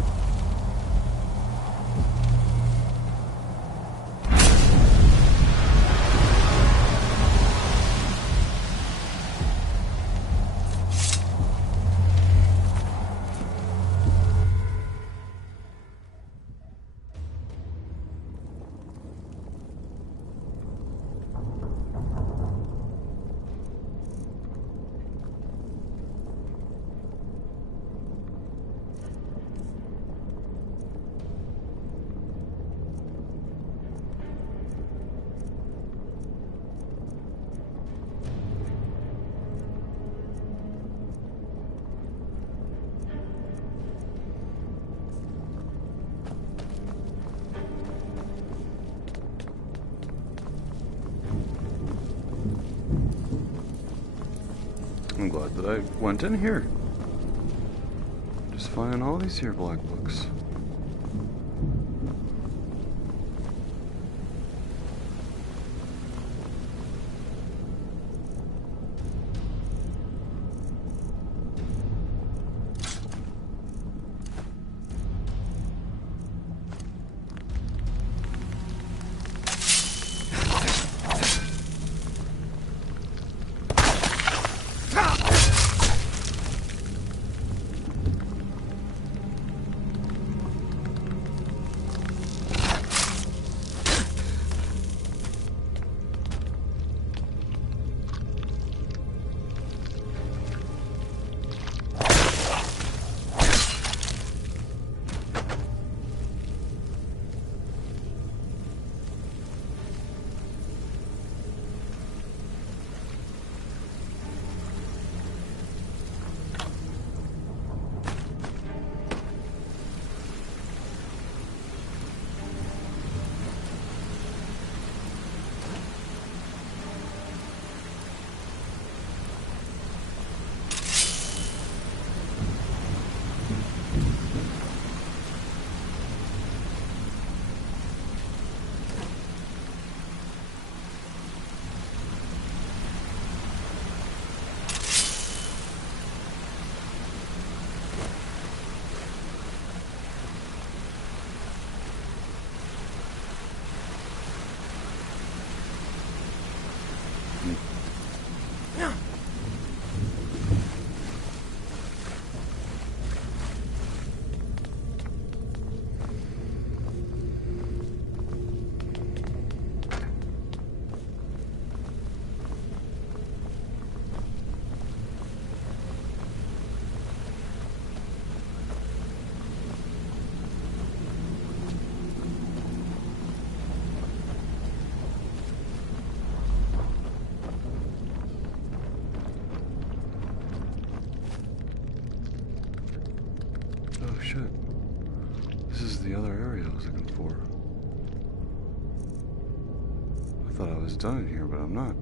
I'm glad that I went in here. Just finding all these here black books. Oh shit. This is the other area I was looking for. I thought I was done in here, but I'm not.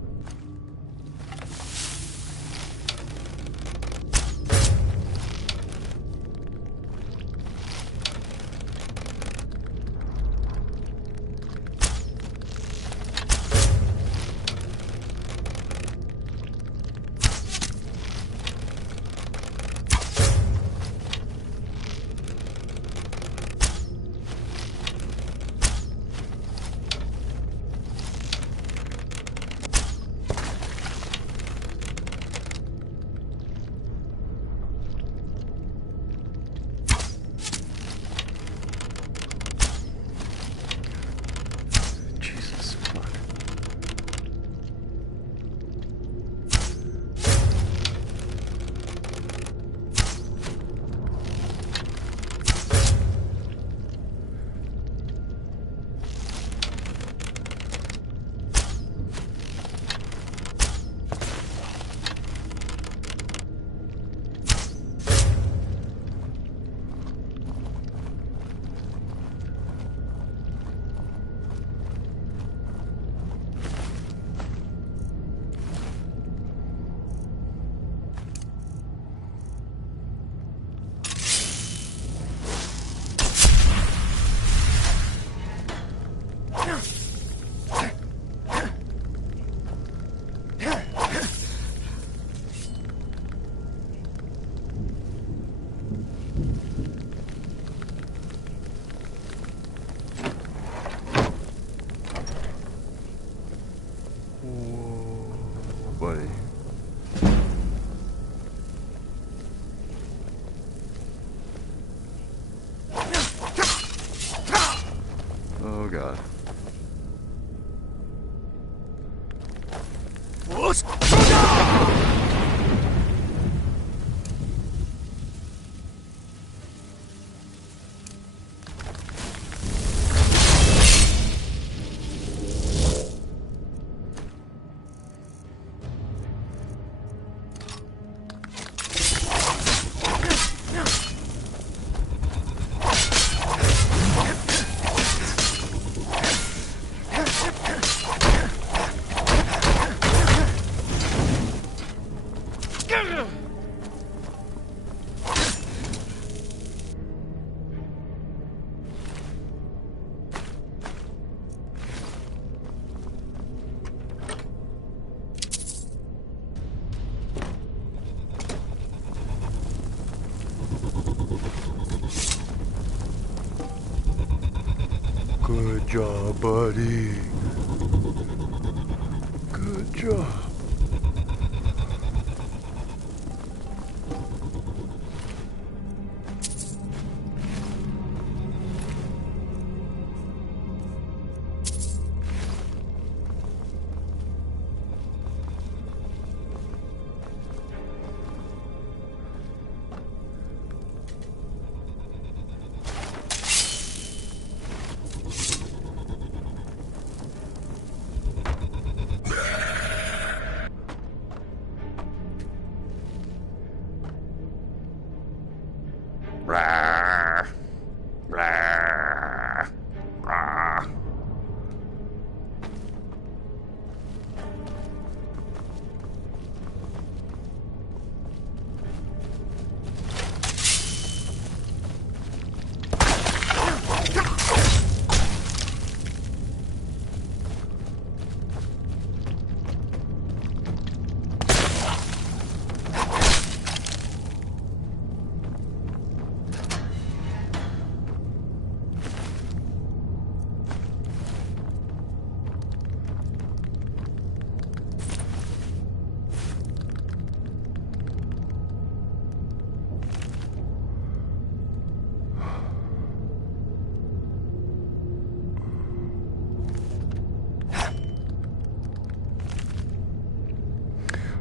Buddy. Oh god. Good job, buddy. Good job.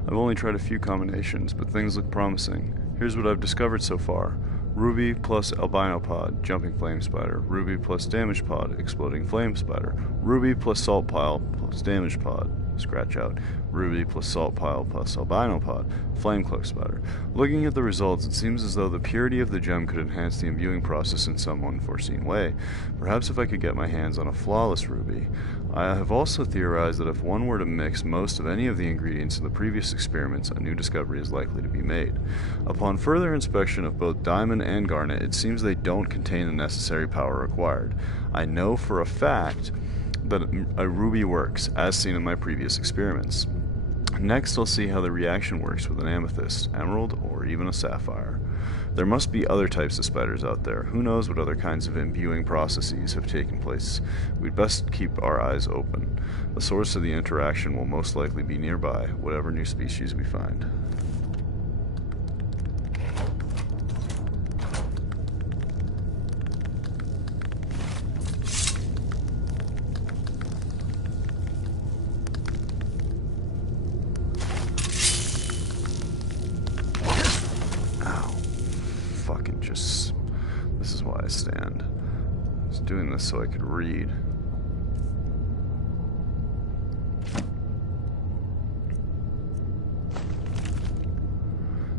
I've only tried a few combinations, but things look promising. Here's what I've discovered so far. Ruby plus albino pod, jumping flame spider. Ruby plus damage pod, exploding flame spider. Ruby plus salt pile plus damage pod, scratch out. Ruby plus salt pile plus albino pod, flame cloak spider. Looking at the results, it seems as though the purity of the gem could enhance the imbuing process in some unforeseen way. Perhaps if I could get my hands on a flawless ruby. I have also theorized that if one were to mix most of any of the ingredients in the previous experiments, a new discovery is likely to be made. Upon further inspection of both diamond and garnet, it seems they don't contain the necessary power required. I know for a fact that a ruby works, as seen in my previous experiments. Next, I'll see how the reaction works with an amethyst, emerald, or even a sapphire. There must be other types of spiders out there. Who knows what other kinds of imbuing processes have taken place? We'd best keep our eyes open. The source of the interaction will most likely be nearby, whatever new species we find. This is why I stand. I was doing this so I could read.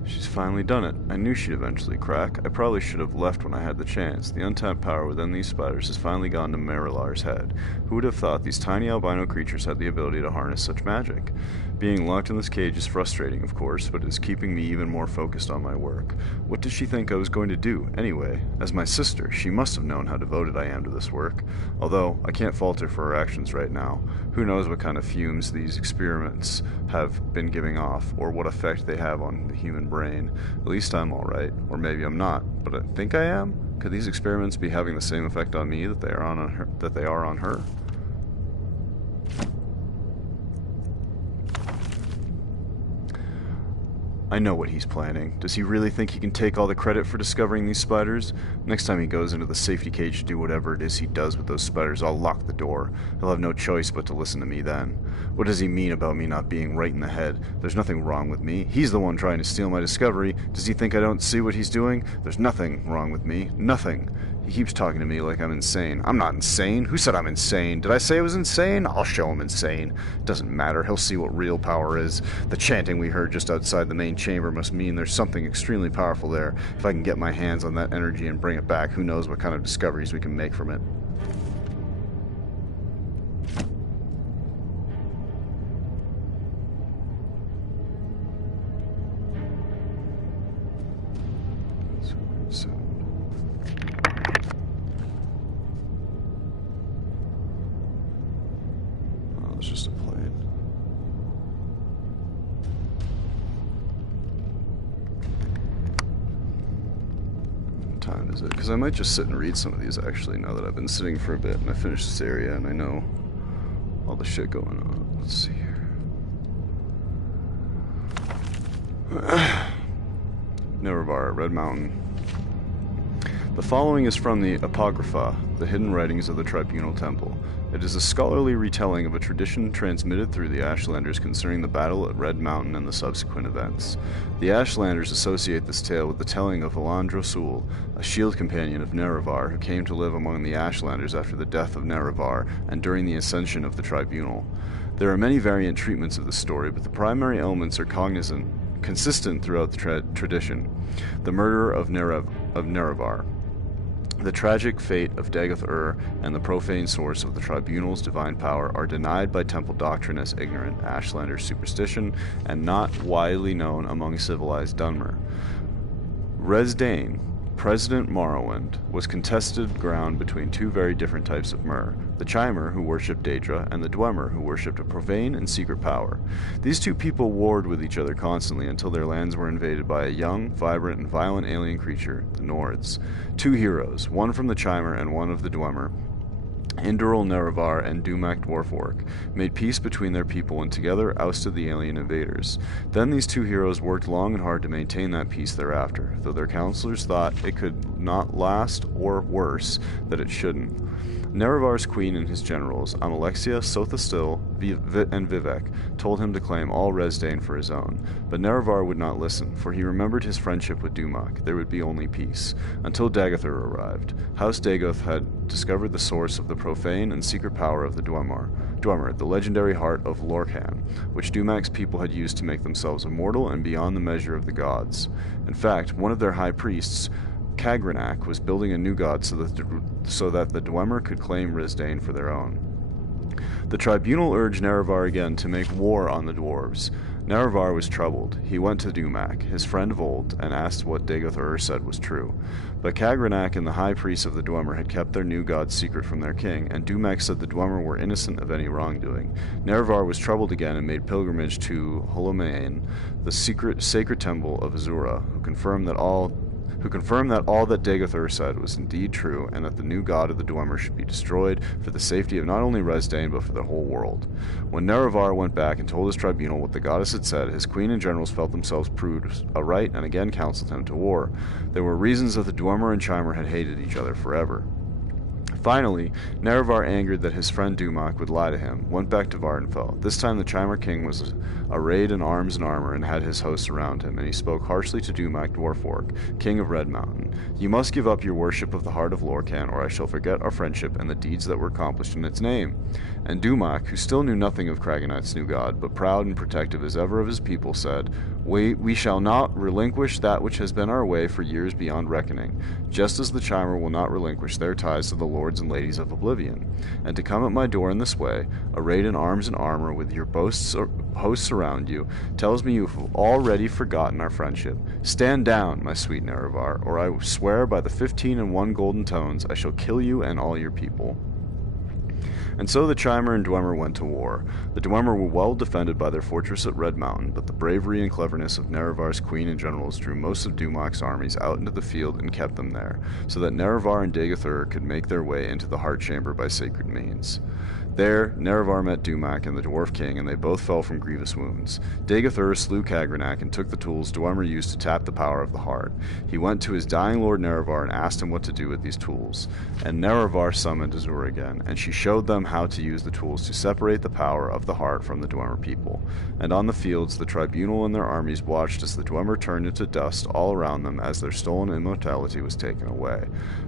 She's finally done it. I knew she'd eventually crack. I probably should have left when I had the chance. The untapped power within these spiders has finally gone to Marilar's head. Who would have thought these tiny albino creatures had the ability to harness such magic? Being locked in this cage is frustrating, of course, but it is keeping me even more focused on my work. What did she think I was going to do, anyway? As my sister, she must have known how devoted I am to this work. Although, I can't fault her for her actions right now. Who knows what kind of fumes these experiments have been giving off, or what effect they have on the human brain. At least I'm alright, or maybe I'm not, but I think I am? Could these experiments be having the same effect on me that they are on her? I know what he's planning. Does he really think he can take all the credit for discovering these spiders? Next time he goes into the safety cage to do whatever it is he does with those spiders, I'll lock the door. He'll have no choice but to listen to me then. What does he mean about me not being right in the head? There's nothing wrong with me. He's the one trying to steal my discovery. Does he think I don't see what he's doing? There's nothing wrong with me. Nothing. He keeps talking to me like I'm insane. I'm not insane. Who said I'm insane? Did I say I was insane? I'll show him insane. Doesn't matter. He'll see what real power is. The chanting we heard just outside the main chamber must mean there's something extremely powerful there. If I can get my hands on that energy and bring it back, who knows what kind of discoveries we can make from it. It's just a plane. What time is it? Because I might just sit and read some of these actually, now that I've been sitting for a bit and I finished this area and I know all the shit going on. Let's see here. Nerevar, Red Mountain. The following is from the Apocrypha, the hidden writings of the Tribunal Temple. It is a scholarly retelling of a tradition transmitted through the Ashlanders concerning the battle at Red Mountain and the subsequent events. The Ashlanders associate this tale with the telling of Alandro Sul, a shield companion of Nerevar who came to live among the Ashlanders after the death of Nerevar and during the ascension of the Tribunal. There are many variant treatments of the story, but the primary elements are consistent throughout the tradition. The murder of Nerevar, the tragic fate of Dagoth-Ur, and the profane source of the Tribunal's divine power are denied by Temple doctrine as ignorant Ashlander superstition and not widely known among civilized Dunmer. Resdain, President Morrowind, was contested ground between two very different types of Mer, the Chimer, who worshipped Daedra, and the Dwemer, who worshipped a profane and secret power. These two people warred with each other constantly until their lands were invaded by a young, vibrant, and violent alien creature, the Nords. Two heroes, one from the Chimer and one of the Dwemer, Induril Nerevar and Dumak Dwarfork made peace between their people and together ousted the alien invaders. Then these two heroes worked long and hard to maintain that peace thereafter, though their counselors thought it could not last, or worse, that it shouldn't. Nerevar's queen and his generals, Amalexia, Sothastil, and Vivek, told him to claim all Resdayn for his own. But Nerevar would not listen, for he remembered his friendship with Dumak. There would be only peace. Until Dagothr arrived. House Dagoth had discovered the source of the profane and secret power of the Dwemer, the legendary heart of Lorkhan, which Dumak's people had used to make themselves immortal and beyond the measure of the gods. In fact, one of their high priests, Kagranak, was building a new god so that the Dwemer could claim Resdayn for their own. The tribunal urged Nerevar again to make war on the dwarves. Nerevar was troubled. He went to Dumak, his friend of old, and asked what Dagothr said was true. But Kagranak and the high priests of the Dwemer had kept their new god secret from their king, and Dumak said the Dwemer were innocent of any wrongdoing. Nerevar was troubled again and made pilgrimage to Holomain, the sacred temple of Azura, who confirmed that all that Dagothr said was indeed true, and that the new god of the Dwemer should be destroyed for the safety of not only Resdayn, but for the whole world. When Nerevar went back and told his tribunal what the goddess had said, his queen and generals felt themselves proved aright and again counseled him to war. There were reasons that the Dwemer and Chimer had hated each other forever. Finally, Nerevar, angered that his friend Dumak would lie to him, went back to Vardenfell. This time the Chimer king was arrayed in arms and armor and had his hosts around him, and he spoke harshly to Dumak Dwarfork, king of Red Mountain. "You must give up your worship of the heart of Lorkhan, or I shall forget our friendship and the deeds that were accomplished in its name." And Dumak, who still knew nothing of Kraganat's new god, but proud and protective as ever of his people, said, We shall not relinquish that which has been our way for years beyond reckoning, just as the Chimer will not relinquish their ties to the lords and ladies of Oblivion. And to come at my door in this way, arrayed in arms and armor with your hosts around you, tells me you have already forgotten our friendship. Stand down, my sweet Nerevar, or I swear by the 15 and 1 golden tones I shall kill you and all your people. And so the Chimer and Dwemer went to war. The Dwemer were well defended by their fortress at Red Mountain, but the bravery and cleverness of Nerevar's queen and generals drew most of Dumak's armies out into the field and kept them there, so that Nerevar and Dagothr could make their way into the heart chamber by sacred means. There, Nerevar met Dumak and the Dwarf King, and they both fell from grievous wounds. Dagothr slew Kagranak and took the tools Dwemer used to tap the power of the heart. He went to his dying lord Nerevar and asked him what to do with these tools. And Nerevar summoned Azura again, and she showed them how to use the tools to separate the power of the heart from the Dwemer people. And on the fields, the tribunal and their armies watched as the Dwemer turned into dust all around them as their stolen immortality was taken away.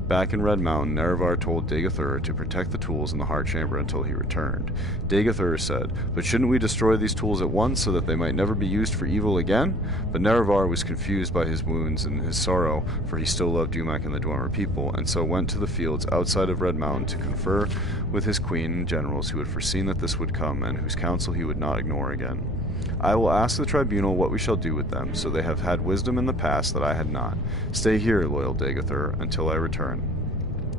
Back in Red Mountain, Nerevar told Dagothr to protect the tools in the heart chamber until he returned. Dagothr said, "But shouldn't we destroy these tools at once so that they might never be used for evil again?" But Nerevar was confused by his wounds and his sorrow, for he still loved Dumak and the Dwemer people, and so went to the fields outside of Red Mountain to confer with his queen and generals who had foreseen that this would come, and whose counsel he would not ignore again. "I will ask the tribunal what we shall do with them, so they have had wisdom in the past that I had not. Stay here, loyal Dagothr, until I return."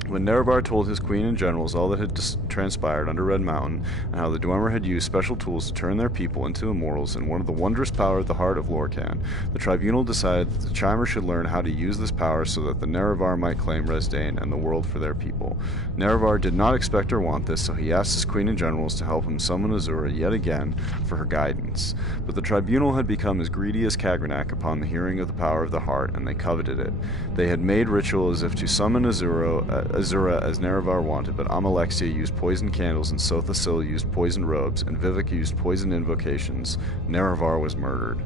When Nerevar told his queen and generals all that had transpired under Red Mountain, and how the Dwemer had used special tools to turn their people into immortals and one of the wondrous power of the heart of Lorkhan, the tribunal decided that the Chimer should learn how to use this power so that the Nerevar might claim Resdayn and the world for their people. Nerevar did not expect or want this, so he asked his queen and generals to help him summon Azura yet again for her guidance. But the tribunal had become as greedy as Kagranak upon the hearing of the power of the heart, and they coveted it. They had made ritual as if to summon Azura as Nerevar wanted, but Amalexia used poisoned candles, and Sothasil used poisoned robes, and Vivek used poisoned invocations. Nerevar was murdered.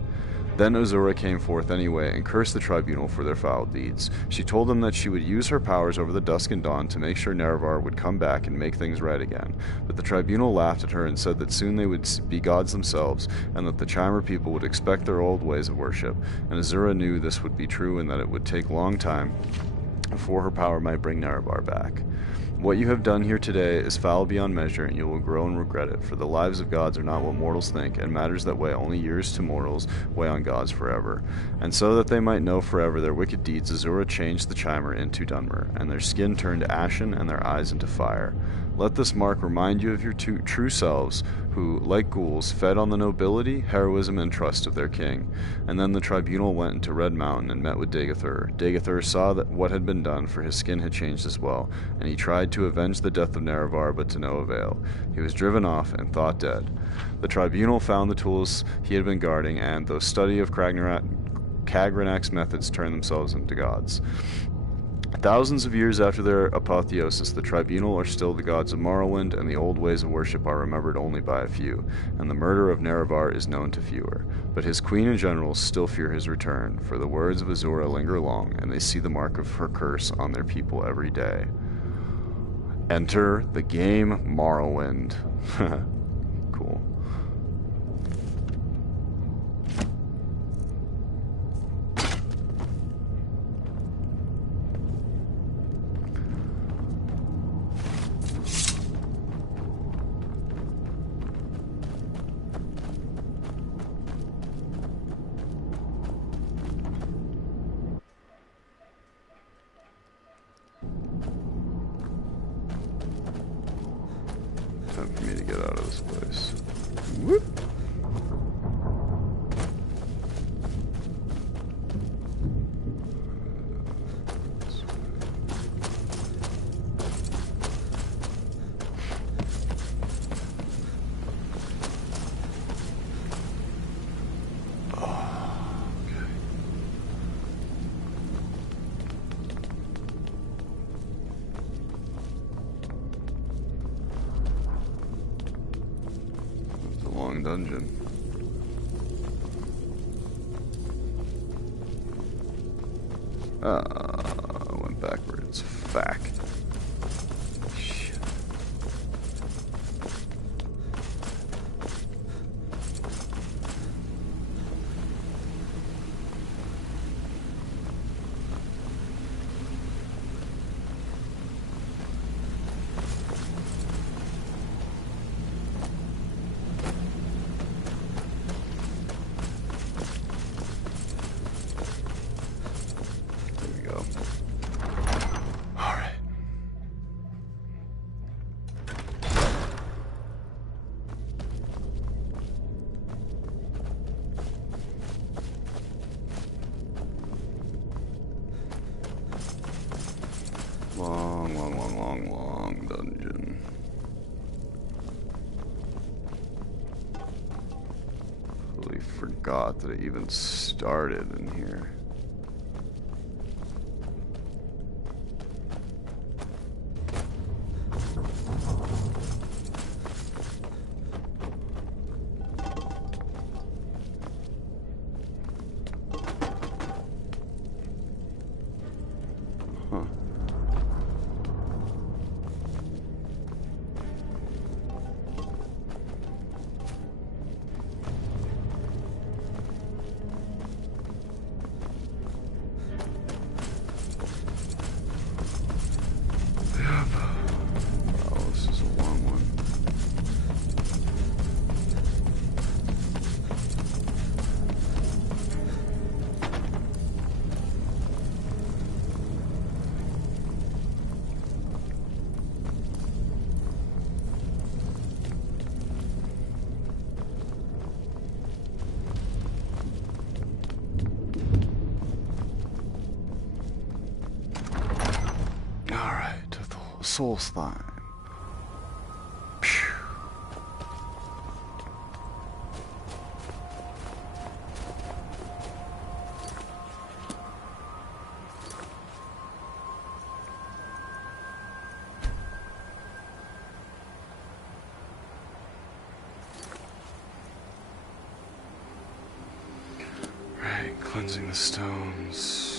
Then Azura came forth anyway and cursed the tribunal for their foul deeds. She told them that she would use her powers over the dusk and dawn to make sure Nerevar would come back and make things right again. But the tribunal laughed at her and said that soon they would be gods themselves, and that the Chimer people would expect their old ways of worship. And Azura knew this would be true and that it would take a long time before her power might bring Nerevar back. "What you have done here today is foul beyond measure, and you will grow and regret it, for the lives of gods are not what mortals think, and matters that weigh only years to mortals weigh on gods forever." And so that they might know forever their wicked deeds, Azura changed the Chimer into Dunmer, and their skin turned ashen and their eyes into fire. Let this mark remind you of your true selves, who, like ghouls, fed on the nobility, heroism, and trust of their king. And then the tribunal went into Red Mountain and met with Dagothr. Dagothr saw that what had been done, for his skin had changed as well, and he tried tried to avenge the death of Nerevar, but to no avail. He was driven off and thought dead. The tribunal found the tools he had been guarding, and though study of Kagranak's methods turned themselves into gods. Thousands of years after their apotheosis, the tribunal are still the gods of Morrowind, and the old ways of worship are remembered only by a few, and the murder of Nerevar is known to fewer. But his queen and generals still fear his return, for the words of Azura linger long, and they see the mark of her curse on their people every day. Enter the game Morrowind. Cool. Time for me to get out of this place. Whoop. Dungeon. I went backwards. Fuck. Shit. Long dungeon. Totally forgot that it even started in here. Soul slime. Phew. Right, cleansing the stones.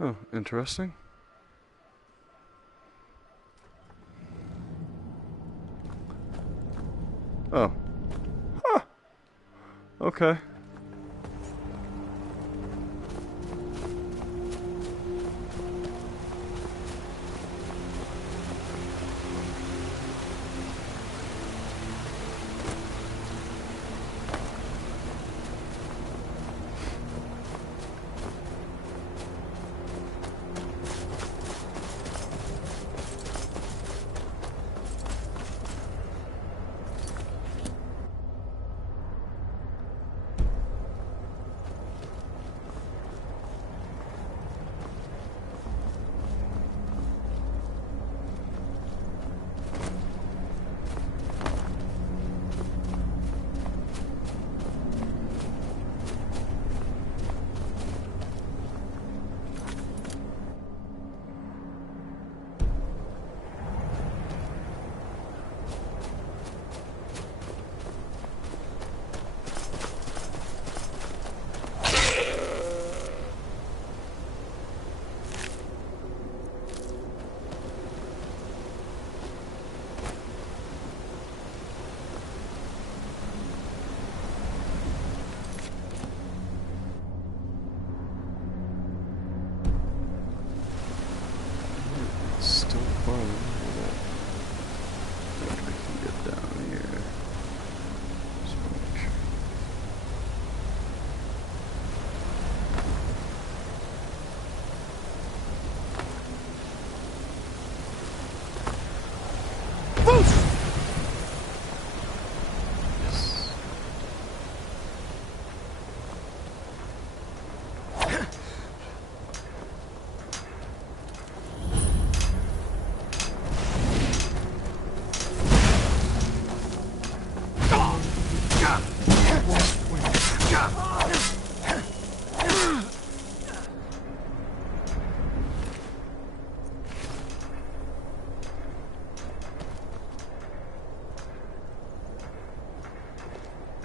Oh, interesting. Oh. Huh. Okay. Still far away. I think we can get down here. Just wanna make sure. Yes.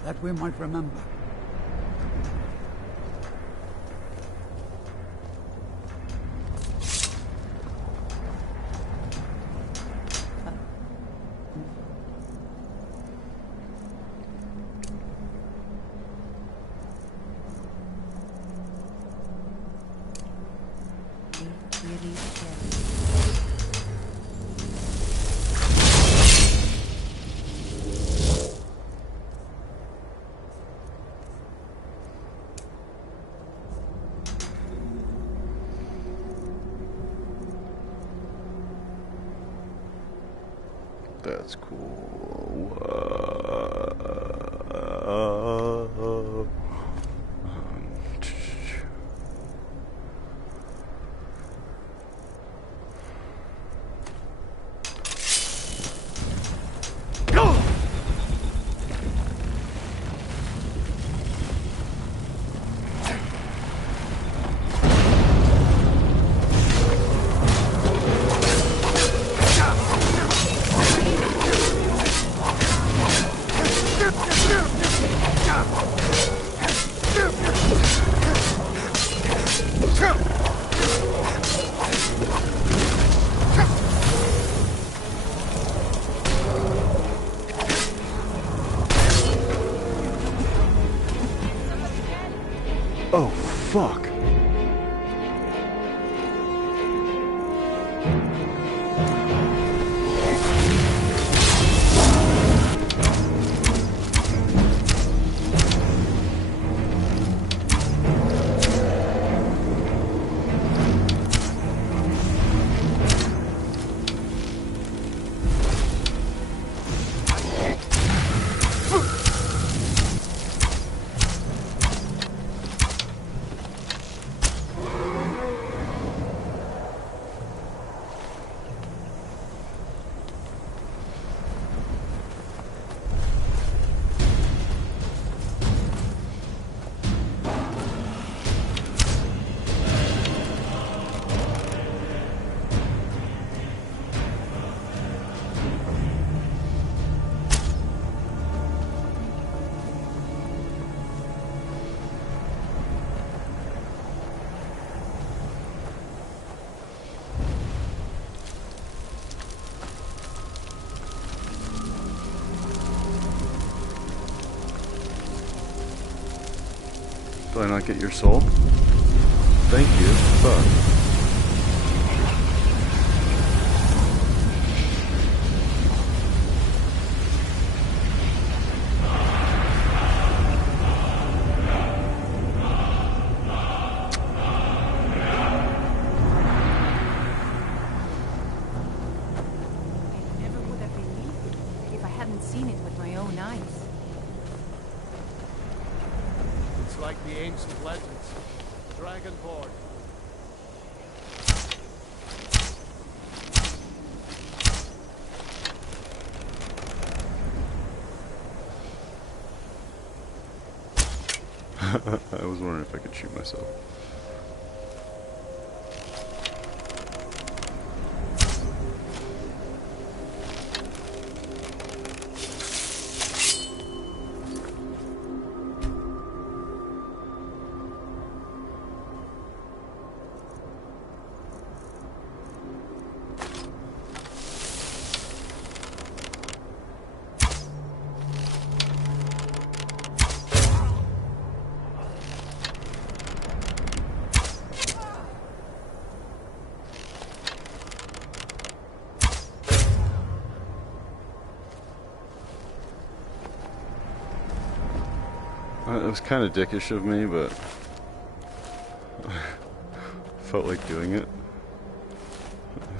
That we might remember. That's cool. Oh, fuck. Did I not get your soul? Thank you. Fuck. Like the ancient legends. Dragonborn. I was wondering if I could shoot myself. It was kind of dickish of me, but felt like doing it.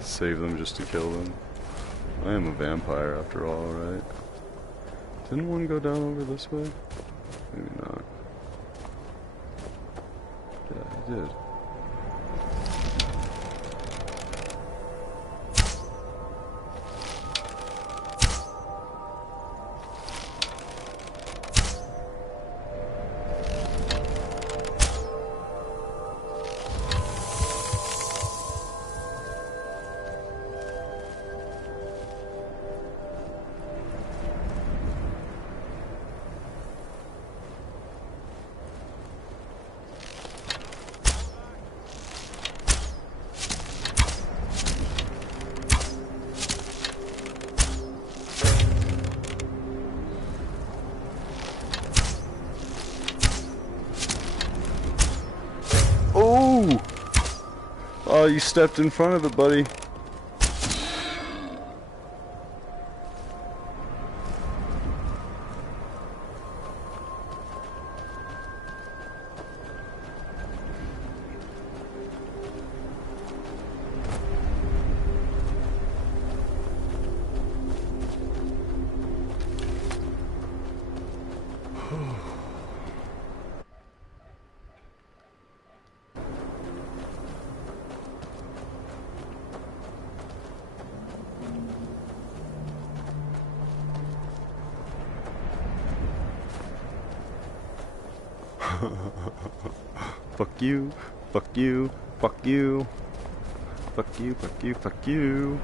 Save them just to kill them. I am a vampire after all, right? Didn't one go down over this way? Maybe not. Yeah, he did. Oh, you stepped in front of it, buddy. Fuck you, fuck you, fuck you, fuck you, fuck you, fuck you.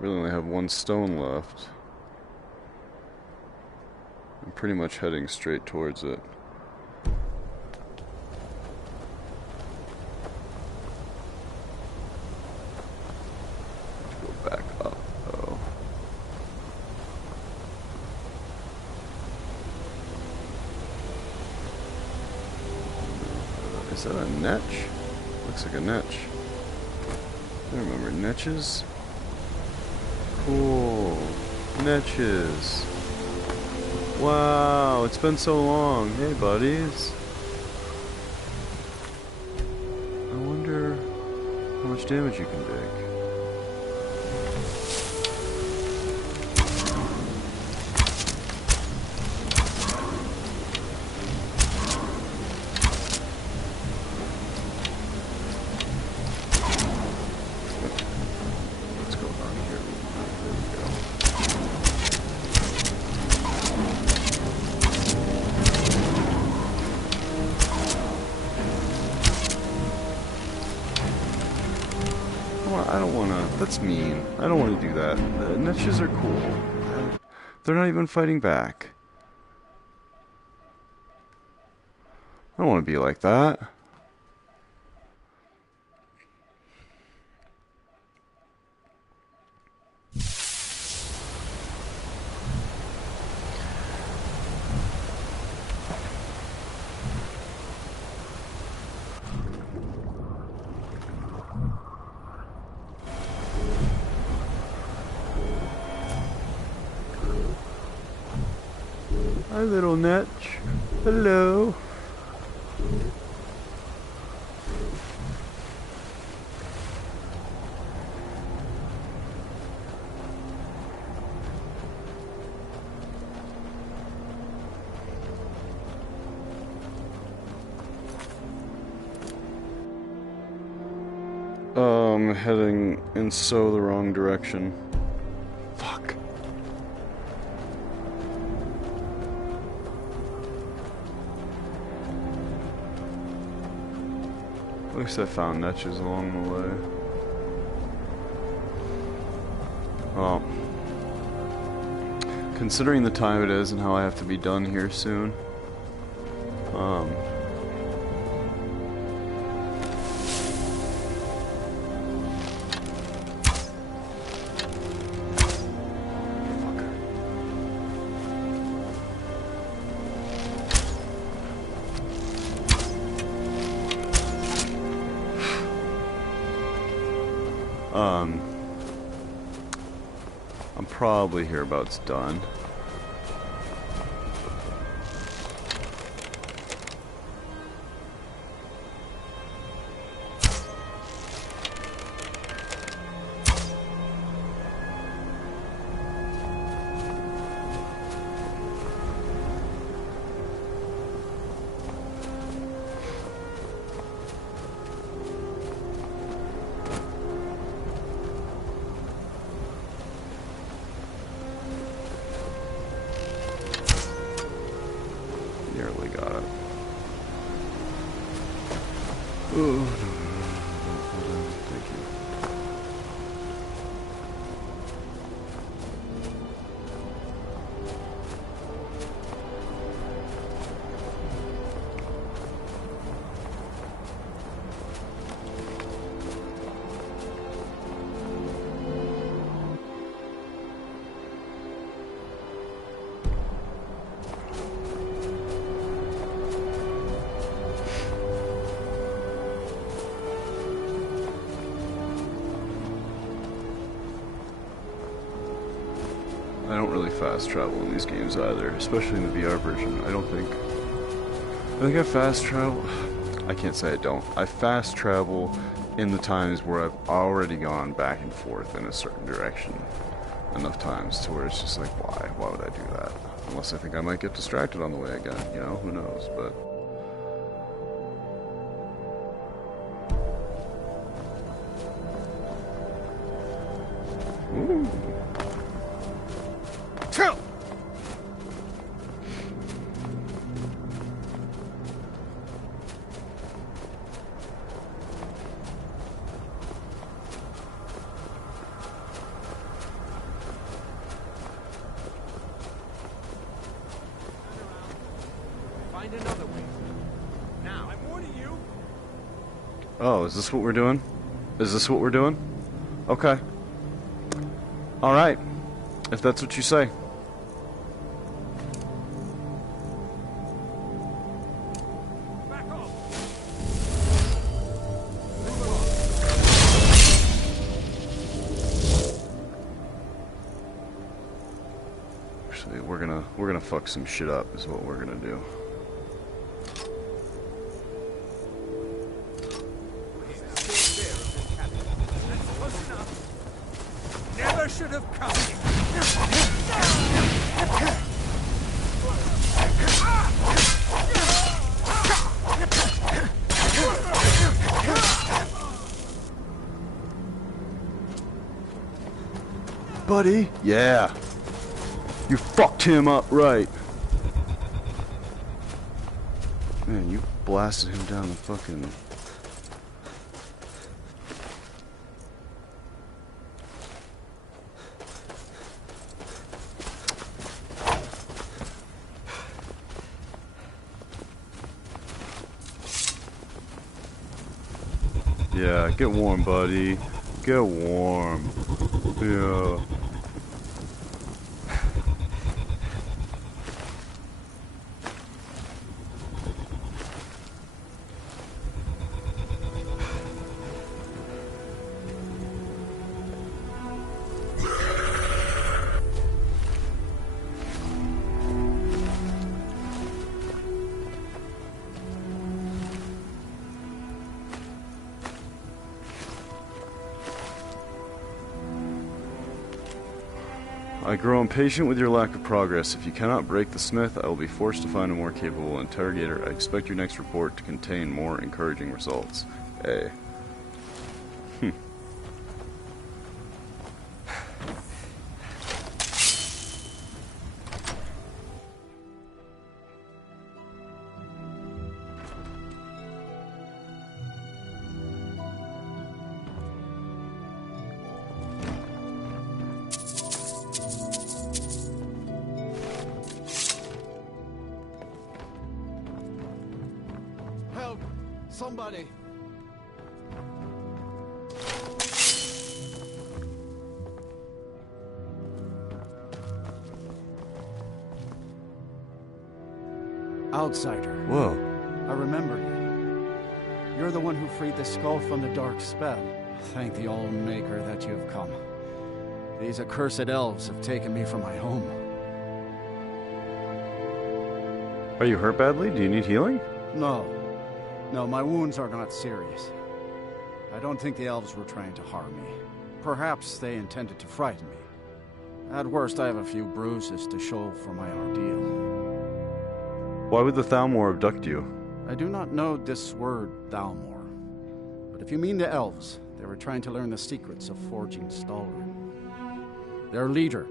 Really only have one stone left. I'm pretty much heading straight towards it. Back up, though. Is that a netch? Looks like a netch. I remember netches. Cool. Netches. Wow, it's been so long. Hey, buddies. I wonder how much damage you can take. I don't want to. That's mean. I don't want to do that. The niches are cool. They're not even fighting back. I don't want to be like that. Hi, little Netch. Hello. I'm heading in so the wrong direction. Fuck. At least I found niches along the way. Well, considering the time it is and how I have to be done here soon, I'm probably hereabouts done. Nearly got it. Oh, no, hold on. Thank you. I don't really fast travel in these games either, especially in the VR version. I think I fast travel. I can't say I don't. I fast travel in the times where I've already gone back and forth in a certain direction enough times to where it's just like, why? Why would I do that? Unless I think I might get distracted on the way again, you know? Who knows? But ooh. Find another way. Now, I'm warning you. Oh, is this what we're doing? Is this what we're doing? Okay. Alright. If that's what you say. Back off. Actually, we're gonna fuck some shit up is what we're gonna do. Never should have come. Buddy? Yeah. You fucked him up right. Man, you blasted him down the fucking... Yeah, get warm, buddy. Get warm. Yeah. I grow impatient with your lack of progress. If you cannot break the smith, I will be forced to find a more capable interrogator. I expect your next report to contain more encouraging results. A. Help! Somebody! Outsider. Whoa. I remember you. You're the one who freed the skull from the dark spell. Thank the All-Maker that you have come. These accursed elves have taken me from my home. Are you hurt badly? Do you need healing? No. No, my wounds are not serious. I don't think the elves were trying to harm me. Perhaps they intended to frighten me. At worst, I have a few bruises to show for my ordeal. Why would the Thalmor abduct you? I do not know this word, Thalmor. But if you mean the elves, they were trying to learn the secrets of forging Stalrim. Their leader,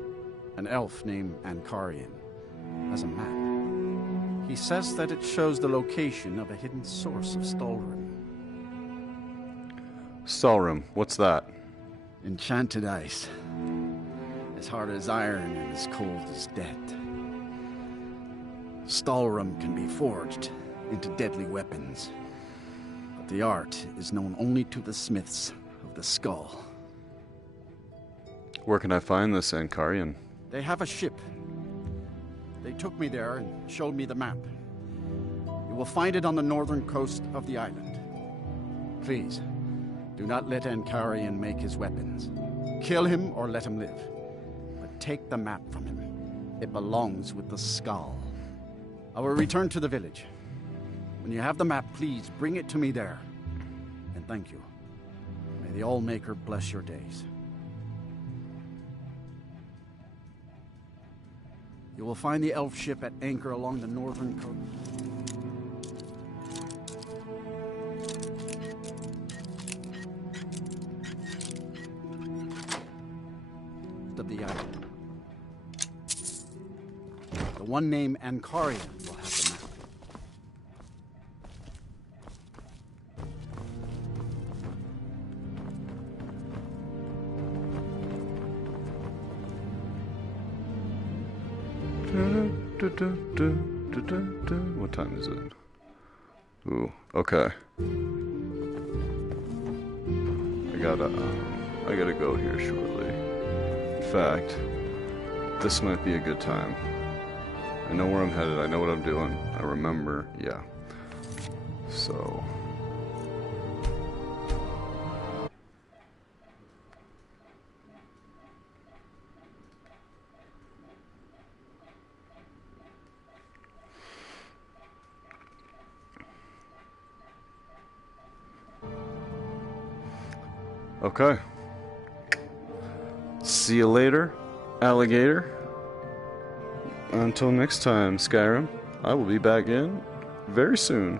an elf named Ankarian, has a map. He says that it shows the location of a hidden source of Stalrim. Stalrim, what's that? Enchanted ice. As hard as iron and as cold as death. Stalrim can be forged into deadly weapons. But the art is known only to the smiths of the skull. Where can I find this Ankarian? They have a ship. They took me there and showed me the map. You will find it on the northern coast of the island. Please, do not let Ankarian make his weapons. Kill him or let him live. But take the map from him. It belongs with the skull. I will return to the village. When you have the map, please bring it to me there. And thank you. May the All-Maker bless your days. You will find the elf ship at anchor along the northern coast. Of the island. The one named Ankarian will have the map. What time is it? Ooh, okay. I gotta go here shortly. In fact, this might be a good time. I know where I'm headed, I know what I'm doing, I remember, yeah. So... Okay. See you later, alligator. Until next time, Skyrim, I will be back in very soon.